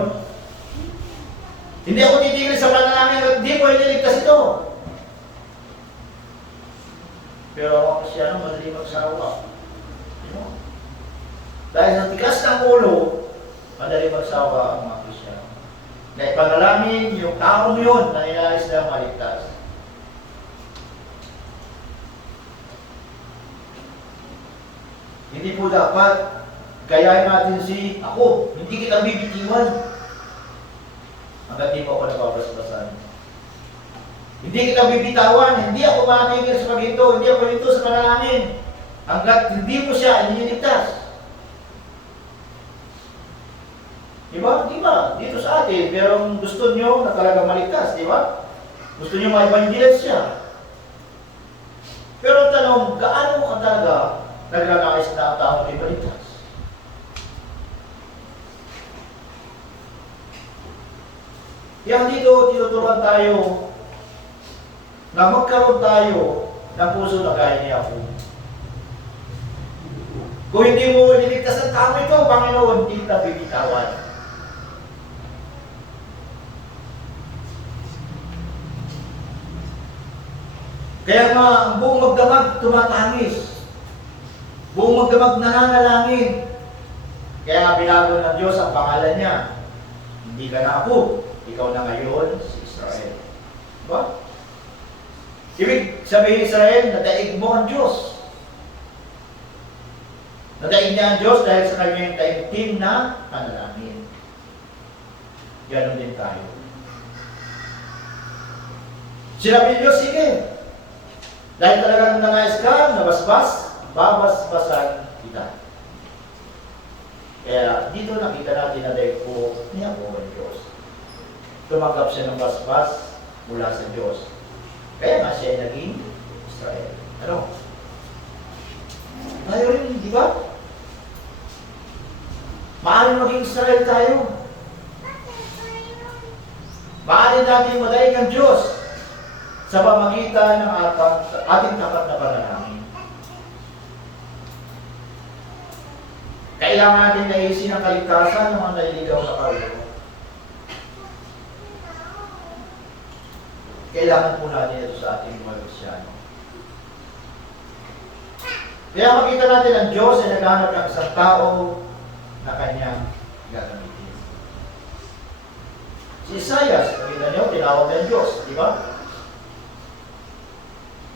Hindi ako titigil sa panalangin hanggat hindi mo ililigtas ito. Pero ako Kristyano, madali magsawa. Dahil sa tikas ng ulo, madali magsawa ang mga Kristyano. Dahil panalangin yung taong yun na ninais na maligtas. Hindi po dapat gayahin natin si ako, hindi kita bibitiwan hanggat di mo ako nababasbasan. Hindi kita bibitawan, hindi ako matigil sa paghinto, hindi ako hinto sa panalangin hanggat hindi mo siya iniligtas. Diba? Diba? Dito sa atin, pero gusto nyo na talagang maligtas, diba? Gusto nyo ma-evangelize siya. Pero ang tanong, gaano mo ka talaga nagnanais na ang taong ibaligtas? Yang dito, tinuturuan tayo na magkaroon tayo ng puso na gaya ni Apo. Kung hindi mo ililigtas ang tao ito, Panginoon, hindi kita bibitawan. Kaya nga, ang buong magdamag tumatangis. Buong magdamag nananalangin. Kaya binago ng Diyos ang pangalan niya. Hindi ka na Apo, ikaw na ngayon si Israel. Diba? Ibig sabihin Israel, nadaig mo ang Diyos. Nadaig niya ang Diyos dahil sa kanyang taimtim na panalangin. Ganon din tayo. Sinabi ni Diyos, sige. Dahil talagang nanayas ka, nabasbas, babasbasan kita. Kaya dito nakita natin na dahil po niya po ang Diyos. Tumanggap siya ng basbas mula sa Diyos. Kaya nga siya ay naging Israel. Ano? Tayo rin, di ba? Maaaring maging Israel tayo. Maaaring natin madaig ang Diyos sa pamagitan ng ating tapat na panalangin. Kailangan natin naisin ang kaligtasan ng mga naliligaw na kaluluwa. Kailangan po natin ito sa ating mga Kristyano. Kaya makita natin ang Diyos ay naghahanap ng isang tao na kanyang gagamitin. Si Isaias, nakita niyo, tinawag ng Diyos, di ba?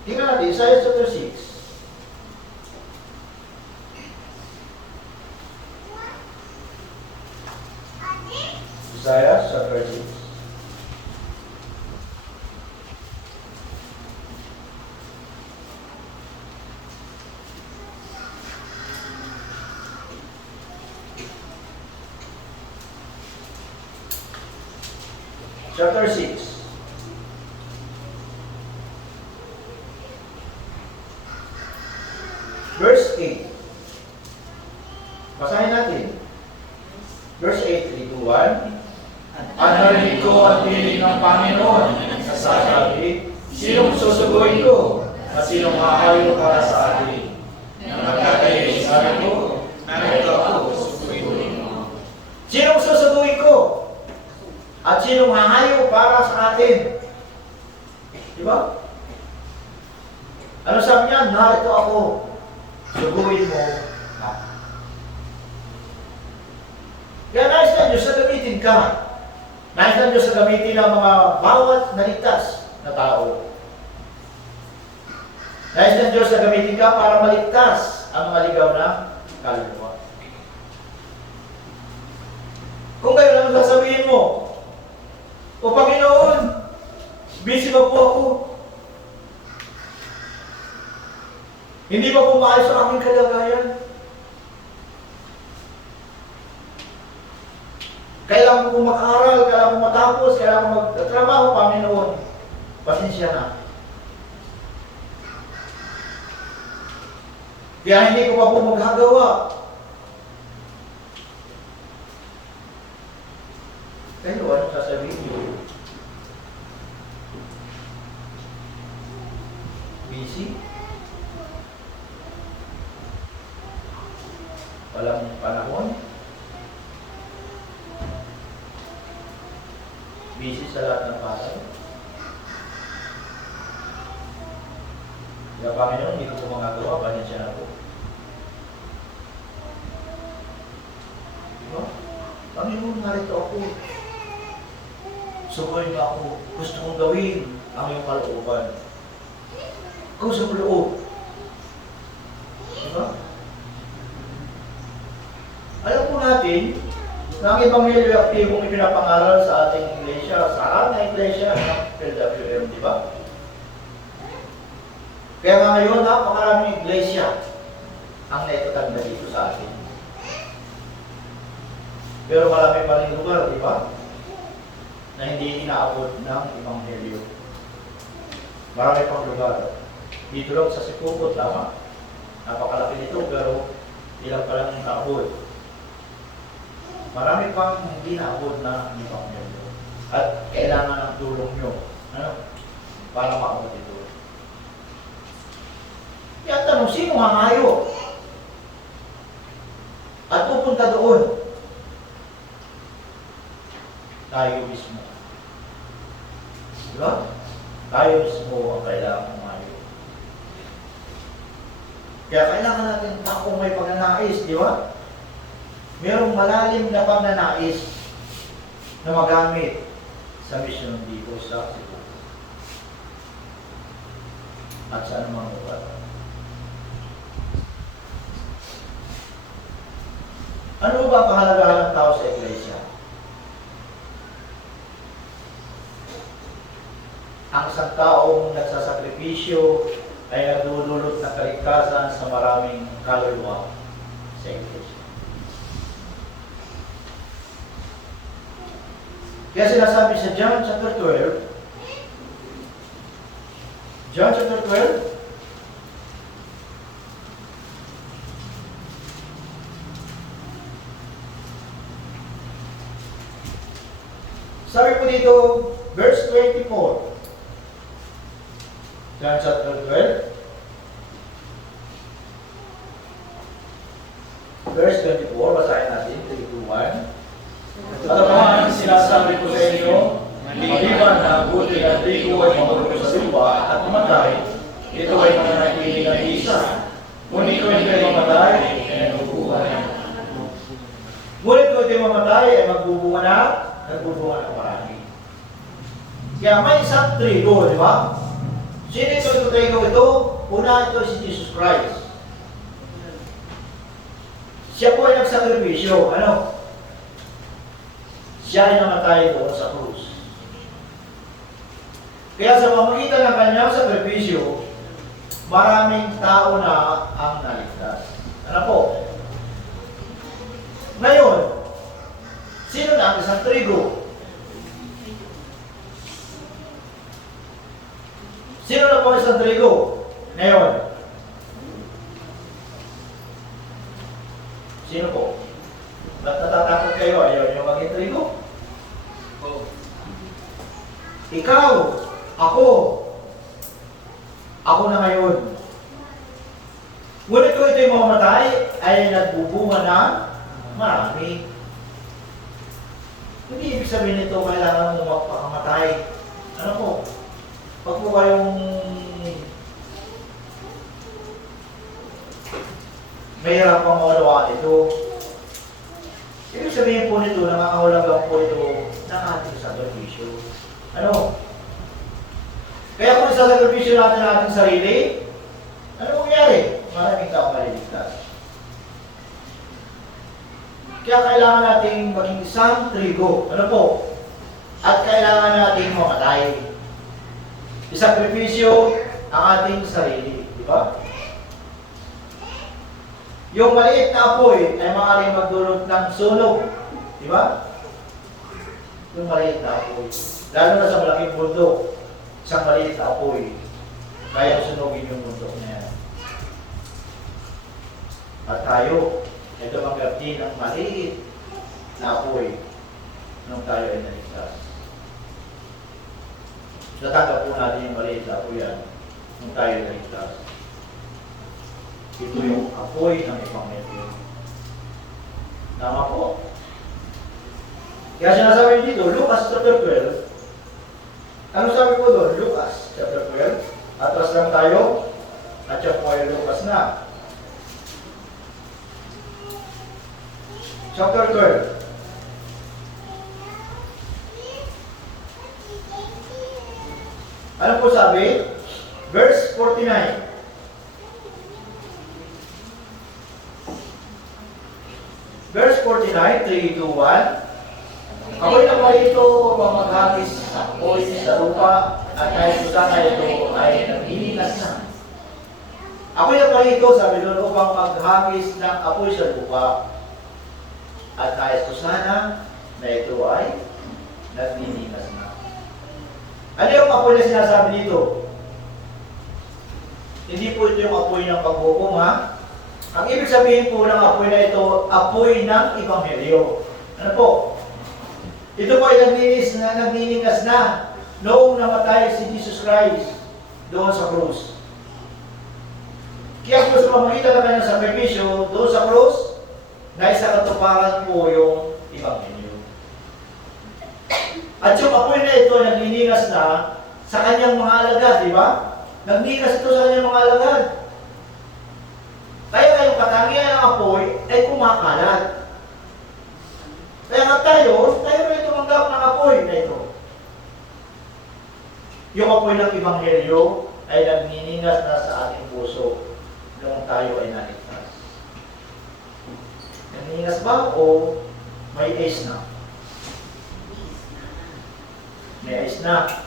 Tingnan natin, Isaiah chapter 6. Isaiah chapter 6. Chapter 6. 8. Basahin natin. Verse 8, 3, 2, 1. At narinig ko ang tinig ng Panginoon na nagsasabi, sinong susuguin ko at sinong hahayo para sa atin? Nagkakayo sabi ko, narito ako, susuguin mo. Sinong susuguin ko at sinong hahayo para sa atin? Diba? Ano sabi niya? Narito ako, suguin mo. Kaya nais na Diyos na gamitin ka. Nais na Diyos na gamitin ang mga bawat naligtas na tao. Nais na Diyos na gamitin ka para maligtas ang mga ligaw na kaluluwa. Kung kayo lang sasabihin mo, O Panginoon, busy ba po ako? Hindi ba po maayos ang aking kalagayan? Kailangan ko mag-aral, kailangan ko matapos, kailangan ko magtrabaho, Panginoon. Pasensya na. Kaya hindi ko pa po maghagawa. Kayo, anong sasabihin niyo? Busy? Walang panahon? Busy sa lahat ng bagay. Kaya Panginoon, hindi ko po magagawa, pasensya na po. Diba? Panginoon, narito ako. Subuhin mo ako. Gusto kong gawin ang iyong kalooban. Kusang loob. Diba? Alam po natin, na ang Ebanghelyo aktibong ipinapangaral sa ating iglesia, sa lahat na iglesia ng LWM, di ba? Kaya nga ngayon, napakaraming iglesia ang naitatanda dito sa atin. Pero marami pa rin lugar, di ba? Na hindi inaabot ng Ebanghelyo. Marami pang lugar. Dito lang sa Sipukot lamang. Napakalaki nito, pero ilang pa lang yung naabot. Marami pang hindi naabot na Ebanghelyo. At kailangan ng tulong nyo. Ano? Para maabot ito. Kaya tanong, sino hangayo? At pupunta doon? Tayo mismo. Diba? Tayo mismo ang kailangan hangayo. Kaya kailangan natin takong may pagnanais, di ba? Merong malalim na pagnanais na magamit sa misyon dito sa Cebu. At sa anumang lugar. Ano ba kahalagahan ng tao sa iglesia? Ang isang taong nagsasakripisyo ay nagdudulot ng kaligtasan sa maraming kaluluwa sa iglesia. Kaya sinasabi sa John chapter 12, John chapter 12, sabi po dito, verse 24, John chapter 12, verse 24, basahin natin, 3, 2, 1. At ang sinasabi ko sa inyo, maliban na buti at trigo ay mahulog sa lupa at mamatay, ito ay mananatili ng isa. Ngunit kung ito ay mamatay, ay nagbubuhay. Ngunit kung ito ay mamatay, ay magbubunga na, nagbubunga na marami. Kaya may isang trigo, di ba? Sino ito trigo ito? Una, ito si Jesus Christ. Siya po ay nagsakripisyo. Ano? Siya ay namatay doon sa krus. Kaya sa pamamagitan ng kanyang sakripisyo, maraming tao na ang naligtas. Ano po? Ngayon, sino na ang isang trigo? Sino na po ang isang trigo? Ngayon, Sino po? Ba't natatakot kayo? Ayaw niyo maging trigo? Oo. Ikaw, ako na ngayon. Ngunit kung ito'y mamamatay, ay nagbubunga na marami. Hindi ibig sabihin nito kailangan mo magpakamatay. Ano po? Pag po kayong mahirapang maunawaan ito, ibig sabihin po nito, nakakahulagang po ito ng ating sakripisyo. Ano? Kaya kung isasakripisyo natin ang ating sarili, ano mangyari? Maraming tao maliligtas. Kaya kailangan nating maging isang trigo. Ano po? At kailangan nating mamatay. Isakripisyo ang ating sarili. Di ba? Yung maliit na apoy ay maaaring magdulot ng sunog. Di ba? Yung maliit na apoy. Lalo na sa malaking bundok, isang maliit na apoy, kaya sunugin yung bundok na yan. At tayo, ay tumanggap din ang maliit na apoy nung tayo ay naligtas. Natanggap po natin yung maliit na apoy yan nung tayo ay naligtas. Ito yung apoy ng Ebanghelyo. Tama po. Kaya sinasabi dito, Lucas chapter 12. Ano sabi po doon? Lucas chapter 12. Atras lang tayo. At siya po ay Lucas na. Chapter 12. Ano po sabi? Verse 49. Verse 49, 3, 2, 1. Ako'y naparito pamaghagis ako'y sa lupa at kahit susana ito ay naglilinas na. Ako'y naparito, sabi doon, upang maghagis ng apoy sa lupa at kahit susana na ito ay naglilinas na. Ano yung apoy na sinasabi dito? Hindi po ito yung apoy ng paghukom, ha? Ang ibig sabihin po ng apoy na ito, apoy ng Ebanghelyo. Ano po? Ito po ay naglilinis na noong namatay si Jesus Christ doon sa krus. Kaya po sa pamagitan ng kanyang sakripisyo doon sa krus, na isa katuparan po yung Ebanghelyo. At yung apoy na ito naglilinis na sa kanyang mga alagad, di ba? Naglilinis ito sa kanyang mga alagad. Kaya yung katangian ng apoy ay kumakalat. Kaya nga tayo rin tumanggap ng apoy na ito. Yung apoy ng Ebanghelyo ay nagniningas na sa ating puso noong tayo ay naligtas. Nagniningas ba o may ice na? May ice na.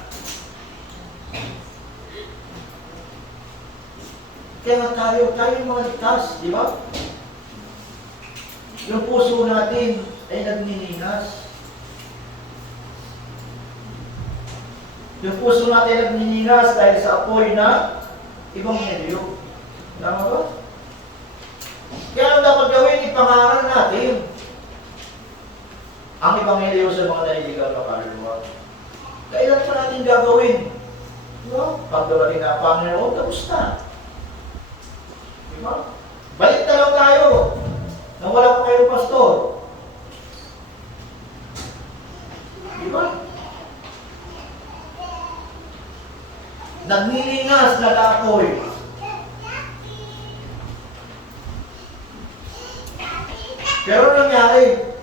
Kaya nga tayo mga ligtas, di ba? Yung puso natin ay nagninigas. Yung puso natin nagninigas dahil sa apoy na Ebanghelyo. Tama ba? Kaya ang dapat gawin, ipangaral natin ang Ebanghelyo sa mga naliligaw na kaluluwa. Kailan pa natin gagawin? No? Pag dumating na Panginoon, tapos na. Diba? Balik na lang tayo nang wala pa kayong pastor. Diba? Nagniningas na apoy. Pero nangyari,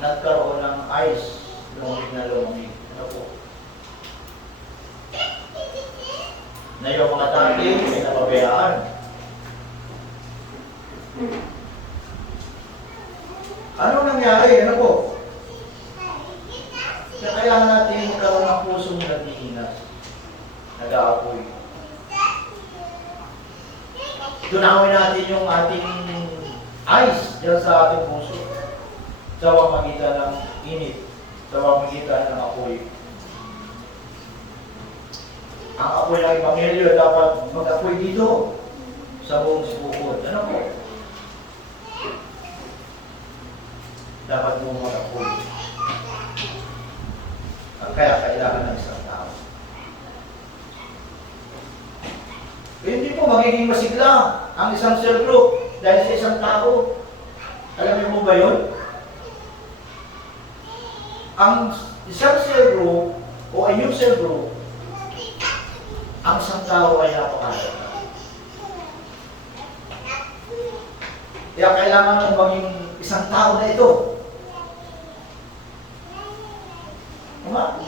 nagkaroon ng ice, lumamig na lumamig. Ano po? Na yung mga tati ay napabayaan. Ano nangyari? Ano po? Kaya kailangan natin magkaroon ng pusong nagnihinas, nag-aapoy. Tunawin natin yung ating ice dyan sa ating puso. Sa pamamagitan ng init, sa pamamagitan ng apoy. Ang apoy ng Ebanghelyo dapat mag-apoy dito sa buong sibukod. Ano po? Dapat mo makapuli. Kaya kailangan ng isang tao. Hindi po magiging masigla ang isang cell group dahil sa isang tao. Alam niyo po ba yun? Ang isang cell group o a new cell group, ang isang tao ay napakalaga. Kaya kailangan mong maging isang tao na ito. Tama?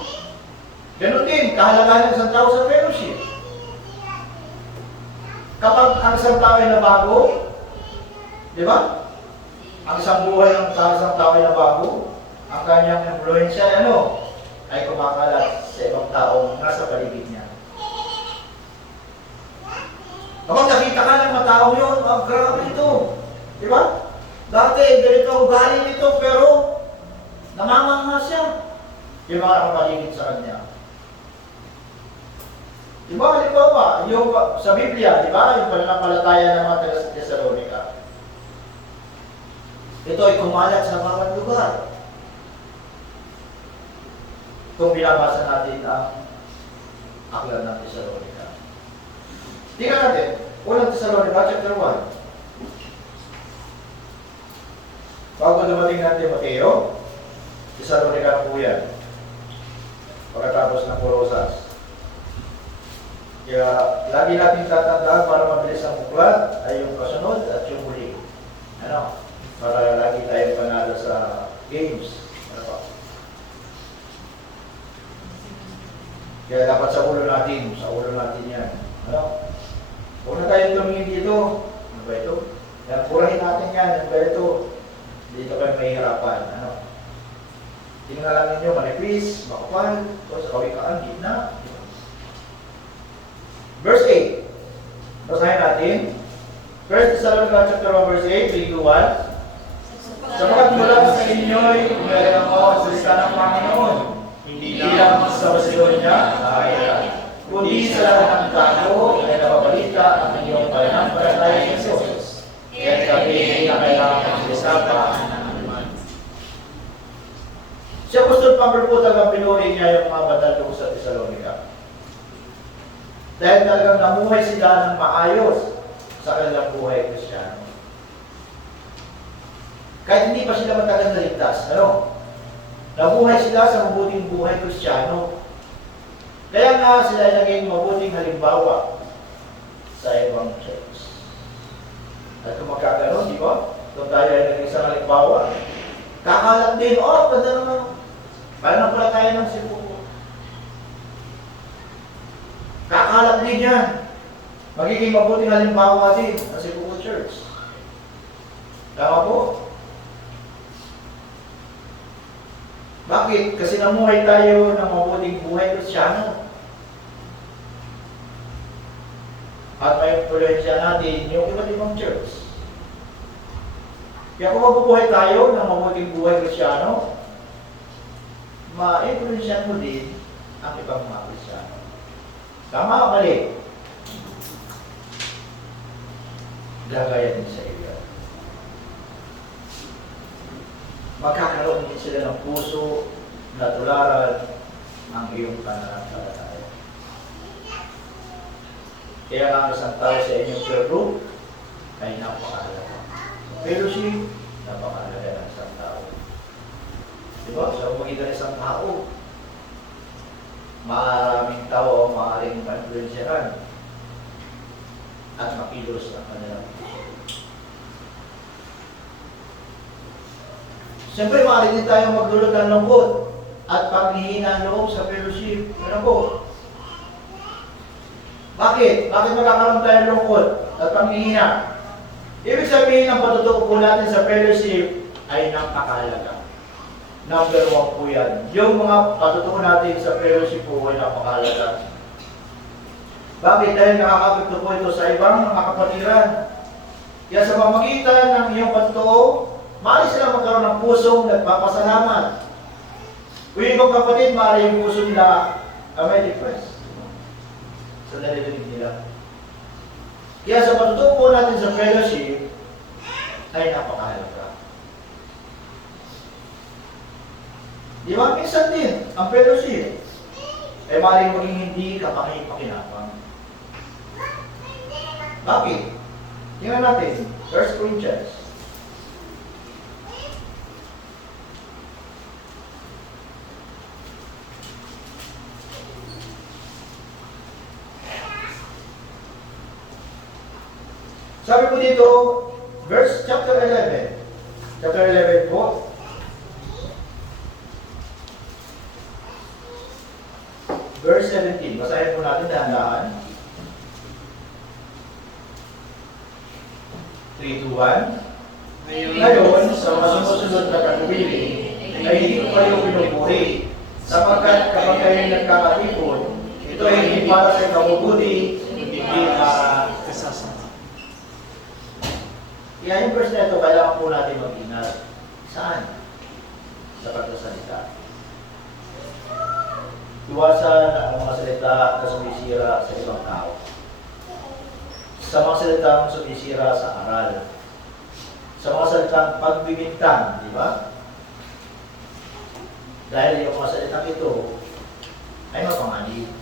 Ganon din, kahalagaan ng isang tao sa fellowship. Kapag ang isang tao ay nabago, di ba? Ang isang buhay ng isang tao ay nabago, ang kanyang influensya ay kumakalat sa ibang taong nasa paligid niya. Kapag nakita ka ng mga tao yun, grabe ito. Di ba? Dati, ganito ang ugali nito, pero namamanga siya. Yung mga nakapaligid sa kanya. Di ba, halimbawa, yung sa Biblia, di ba, yung pananampalataya ng mga taga Thessalonica. Ito ay kumalat sa bawat lugar. Kung binabasa natin ang aklat ng Thessalonica. Tingnan natin, unang Thessalonica, chapter 1. Bago dumating natin Mateo, Thessalonica na po yan. Pagkatapos ng Colosas. Kaya lagi natin tatandaan para mabilis ang buklat ay yung kasunod at yung huli. Para lagi tayong panalo sa games. Kaya dapat sa ulo natin yan. Huwag na tayong tumingin dito. Ano ba ito? Kaya purahin natin yan. Ano ba ito? Dito kayo mahihirapan. Tingnan lang ninyo, manipis, makapal, o sa kawikaan, gitna. Verse 8. Basahin natin. 1 Thessalonica chapter 1, verse 8, 3 to 1. Sapagkat mula sa inyo'y meron ako sa salita ng Panginoon. Hindi lang sa Macedonia, kundi sa lahat ng tao ay nababalita ang inyong pananampalataya sa Diyos. Kaya kami na kailangan ng usapan ng anuman. Si Apostol Pablo po talagang pinuri niya yung mga banal doon sa Thessalonica. Dahil talagang namuhay sila ng maayos sa kanilang buhay Kristiyano. Kahit hindi pa sila matagal naligtas, nabuhay sila sa mabuting buhay Kristiyano. Kaya nga sila ay naging mabuting halimbawa sa ibang church. At kung magkakaroon, di ba? Kung tayo ay naging isang halimbawa, kakalat din, ganda naman. Paano pala tayo ng sibuko? Kakalat din yan. Magiging mabuting halimbawa din ang Sibuko Church. Tama po? Bakit? Kasi namuhay tayo ng mabuting buhay Kristiyano. At may influensya natin yung iba't ibang church. Kaya kung mabubuhay tayo ng mabuting buhay Kristiyano, ma-influensya mo din ang ibang mga Kristiyano. Tama o mali? Gagaya din sa iyo. Magkakaroon din sila ng puso na tularan ang iyong pananampalataya. Kaya ang isang tao sa inyong prayer group ay napakahalaga. Fellowship, napakahalaga ng isang tao. Diba? Sa umagitan ng isang tao, maraming tao ang maaaring ma-influensyahan at makilos ang kanilang puso. Siyempre, maaaring din tayo magdulot ng lungkot at paghihina ng loob sa fellowship. Ano po? Bakit? Bakit magkakaroon tayo ng lungkot at paghihina? Ibig sabihin ng patutuo po natin sa fellowship ay napakahalaga. Number 1 po yan. Yung mga patutuo natin sa fellowship po ay napakahalaga. Bakit? Dahil nakakapagto po ito sa ibang mga kapatiran. Kaya sa pamagitan ng iyong patutuo, maaari sila magkaroon ng pusong nagpapasalamat. Kung yung ibang kapatid, maaari yung puso nila may depressed. So, nalilinig nila. Kaya sa pagtutupo natin sa fellowship, ay napakahalaga. Di ba? Minsan din, ang fellowship, ay maaaring maging hindi ka pakipakinapang. Bakit? Tingnan natin, 1 Corinthians. Sabi po dito, chapter 11. Chapter 11 po. Verse 17. Basahin po natin dahan-dahan. 3, 2, 1. Ngayon, sa masusunod na pagpili, ay hindi ko kayo pinupuri, sapagkat kapag kayo nagkakatipon, ito ay hindi para sa ikabubuti, hindi para kasasama. Kaya yung verse na ito, kailangan po natin mag-ingat. Saan? Sa pagsasalita. Iwasan ang mga salita na sumisira sa ibang tao. Sa mga salitang sumisira sa aral. Sa mga salitang pagbibintang, di ba? Dahil yung mga salitang ito ay mapanganib.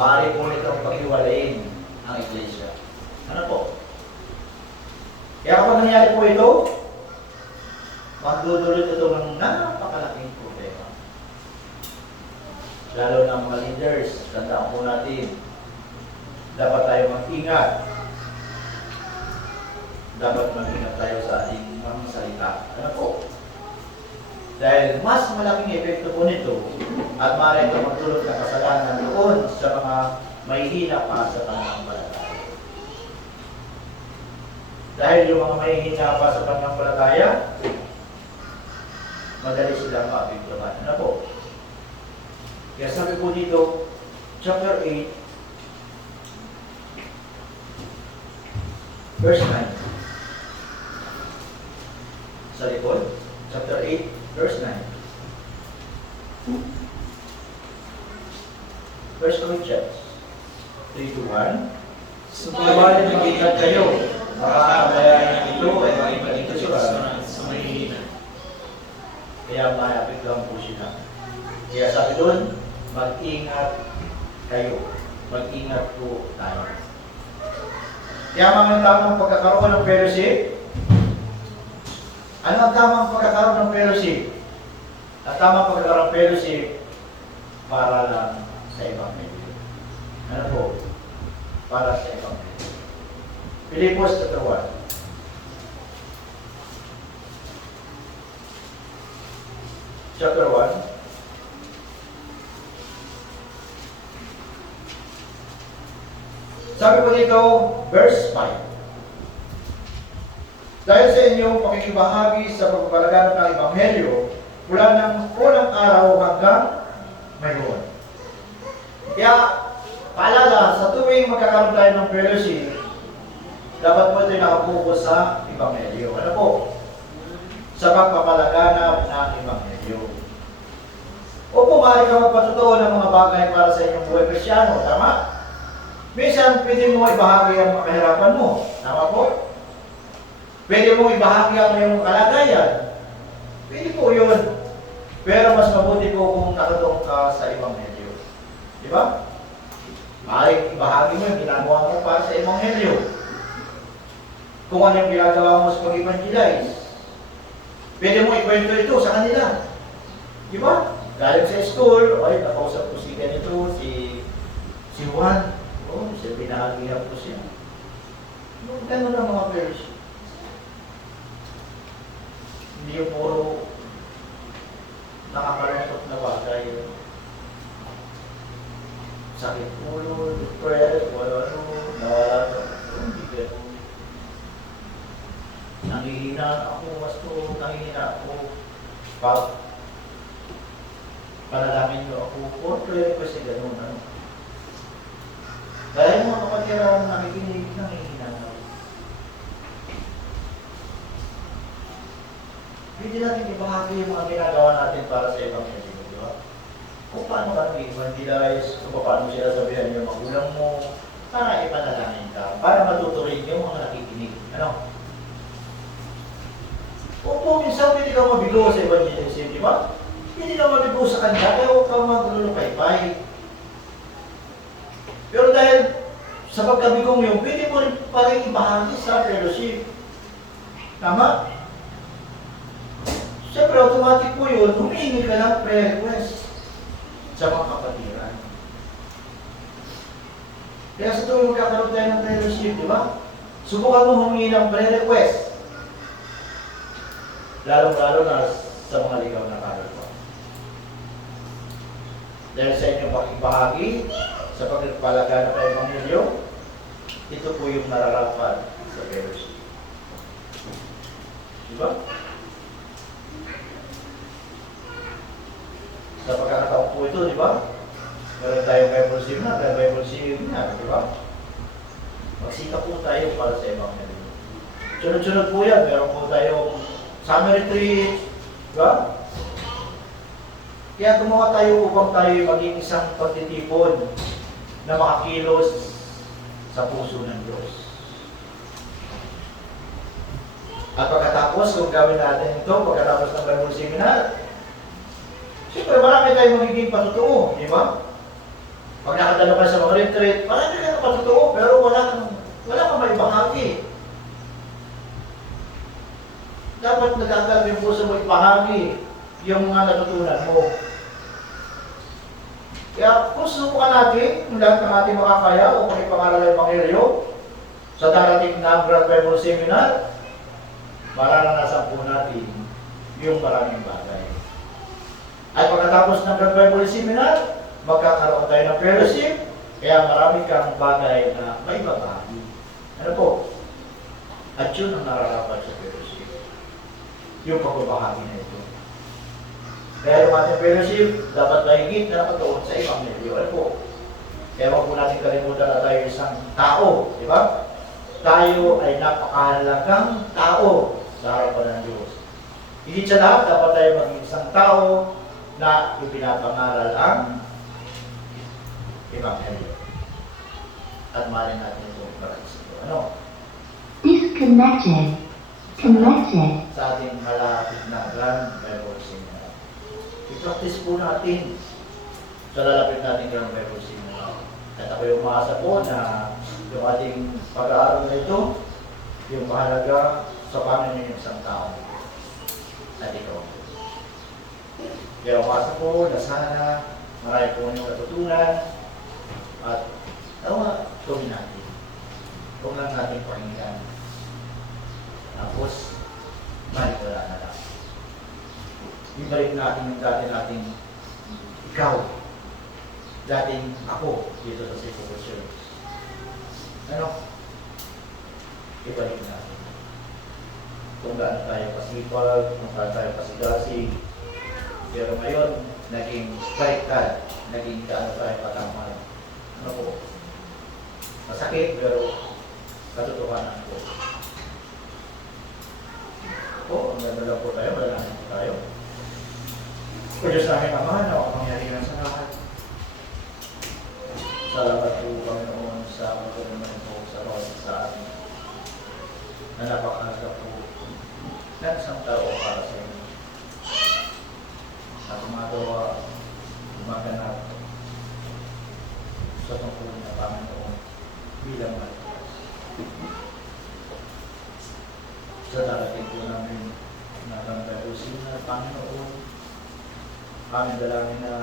Maaari po nitong paghiwalayin ang iglesia. Ano po? Kaya kapag nangyari po ito, magdudulot ito ng napakalaking problema. Lalo ng mga leaders, tandaan po natin, dapat tayo mag-ingat. Dapat mag-ingat tayo sa ating mga salita. Ano po? Dahil mas malaking epekto po nito at maaari ito magdulot ng kasalanan doon sa mga mahihina pa sa pananampalataya. Dahil yung mga mahihina pa sa pananampalataya, madali silang maapektuhan. Ano po? Kaya sabi po dito, chapter 8, verse 9. Sa likod, chapter 8, verse 9. 1 Corinthians 3 to 1. Subalit mag-ingat kayo, makakabayaran ito ay makipagito sa mahihina. Kaya maapit lang po sila. Kaya sabi doon, mag-ingat kayo. Mag-ingat po tayo. Kaya mga tamang pagkakaroon ng fellowship, ano ang tamang pagkakaroon ng fellowship? Ang tamang pagkakaroon ng fellowship para lang sa ibang medyo. Ano po? Para sa ibang medyo. Pilipos chapter 1. Chapter 1. Sabi po dito, verse 5. Dahil sa inyong pakikibahagi sa pagpapalaganap ng Ebanghelyo, mula ng unang araw hanggang ngayon. Kaya, paalala, sa tuwing magkakaroon tayo ng fellowship, dapat po ito nakapokus sa Ebanghelyo. Ano po? Sa pagpapalaganap ng Ebanghelyo. Opo, maaari ka magpatotoo ng mga bagay para sa inyong buhay Kristyano. Tama? Minsan, pwede mo ibahagi ang kahirapan mo. Tama po? Pwede mo ibahagi ang iyong kalagayan. Pwede po yun. Pero mas mabuti po kung nakatong ka sa Ebanghelyo. Di ba? Maaaring ibahagi mo yung ginagawa mo para sa Ebanghelyo. Kung ano yung ginagawa mo sa pag-evangelize. Pwede mo ikwento ito sa kanila. Di ba? Galing sa school, ay, nakausap ko si ganito, si Juan. Oh, siya pinahagihap ko siya. Gano'n ang mga pairs. Hindi yung puro nakakalungkot na bagay. Sakit ulo, depressed, wala nawala. Hindi gano'n. Nangihina ako, nangihina ako. Pag panalangin nyo ako, pwede ko siya gano'n. Ano? Dahil mga kapatira nakikinig, nangihina na. Hindi natin ibahagi yung mga ginagawa natin para sa ibang medyo, di ba? Kung paano ka nag-evangelize, kung paano sila sabihan yung magulang mo, para ipanalangin ka, para matutuloy yung mga nakikinig. Ano? Opo, minsan hindi ka mabigo sa evangelism, di ba? Hindi ka mabigo sa kanya, kaya huwag kang maglulupay-pay. Pero dahil sa pagkabigong yun, pwede mo rin parang ibahagi sa fellowship. Tama? Siyempre, automatic po yun, humihingi ka ng prayer request sa mga kapatiran. Kaya sa tuwing magkakaroon tayo ng fellowship, di ba? Subukan mo humingi ng prayer request. Lalo-lalo na sa mga ligaw na kaluluwa. Dahil sa inyong pakibahagi, sa pagpapalaganap ng Ebanghelyo, ito po yung nararapat sa fellowship. Diba? Sa pagkakataon po ito, di ba? Meron tayong Bible seminar, di ba? Magsika po tayo para sa Ebanghelyo. Sunod-sunod po yan, meron po tayong summer retreat, di ba? Kaya gumawa tayo upang tayo maging isang pagtitipon na makakilos sa puso ng Diyos. At pagkatapos, kung gawin natin ito, pagkatapos ng Bible seminar, siyempre marami tayong magiging patutuo, di ba? Pag nakadala ka sa mga retreat, marami ka na patutuo, pero wala kang maibahagi. Dapat nagkakaroon yung puso mo ipahagi yung mga natutunan mo. Kaya kung subukan natin, kung lahat ng ating makakaya o kung ipangaral ang Ebanghelyo sa darating na Grand Bible Seminar, mararanasan po natin yung maraming bagay. At pagkatapos ng Grand Bible Seminar, magkakaroon tayo ng fellowship, kaya marami kang bagay na may babahagi. Ano po? At yun ang nararapat sa fellowship. Yung pagbabahagi na ito. Kaya yung ating fellowship, dapat mahigit na nakatuon sa Ebanghelyo. Ano po? Kaya wag po natin kalimutan na tayo isang tao. Di ba? Tayo ay napakahalagang tao sa harapan ng Diyos. Hindi sa lahat, dapat tayo maging isang tao na ipinapangaral ang Ebanghelyo. At mahalin natin itong Kristo. Ano? Disconnected. Connected. Sa ating malapit na Grand Bible Seminar. I-practice po natin sa lalapit natin Grand Bible Seminar. At ako'y umaasa po na yung ating pag-aaral na ito, yung mahalaga sa paano yung isang tao. At ito. Kaya umaasa po na sana marami po yung natutunan at tawa, gawin natin. Huwag lang natin pakinggan. Tapos, wala na lang. Ibalik natin yung dati nating ikaw, dating ako dito sa Cebu Church. Ano? Ibalik natin. Kung gaano tayo pasipag, kung gaano tayo pasigasig. Pero ngayon, naging baliktad, naging gaano tayo patamad. Ano po? Masakit, pero katotohanan po. Po, ang ganda lang po tayo, malalaman po tayo. O Diyos namin Ama, na ako mangyari sa lahat. Salamat po, Panginoon, sa pagkakunan po sa bawat sa atin. Na napakalaga po ng isang tao para sa inyo. At gumagawa, gumaganap sa tungkol na Panginoon bilang malikas. Sa darating po namin na pangkalusin na Panginoon, aming dalangin na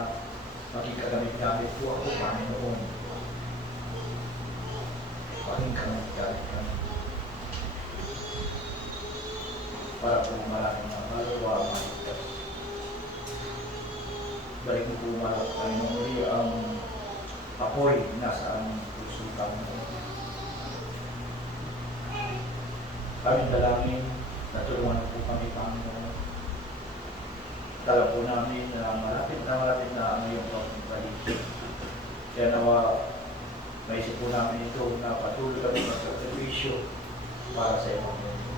makikagamit-gamit po ako, Panginoon. Pakingkamit-gamit kami. Para po maraming mga kaluluwa ang malikas. Balik mo po mga Panginoon uli ang apoy nasa aming puso, Panginoon. Kaming dalangin, natulungan po kami, Panginoon. Kala po namin na malapit na ang iyong pagbalik. Kaya nawa, maisip po namin ito na patuloy kami sa sakripisyo para sa Ebanghelyo.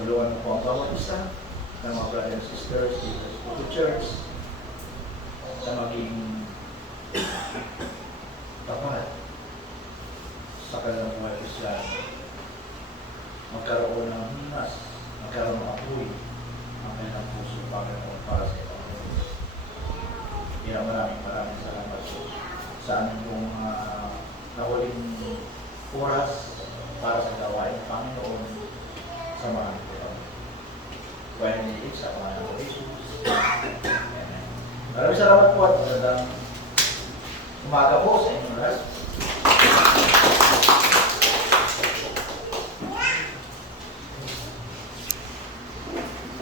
Tulungan mo po ang bawat isa ng mga brothers and sisters dito sa Cebu Church na maging tapat sa aming pong nahuling oras para sa gawain ng Panginoon sa mga ito. Kaya niliit sa pangalan ng Jesus. Amen. Maraming salamat po at magandang umaga po sa inyong lahat.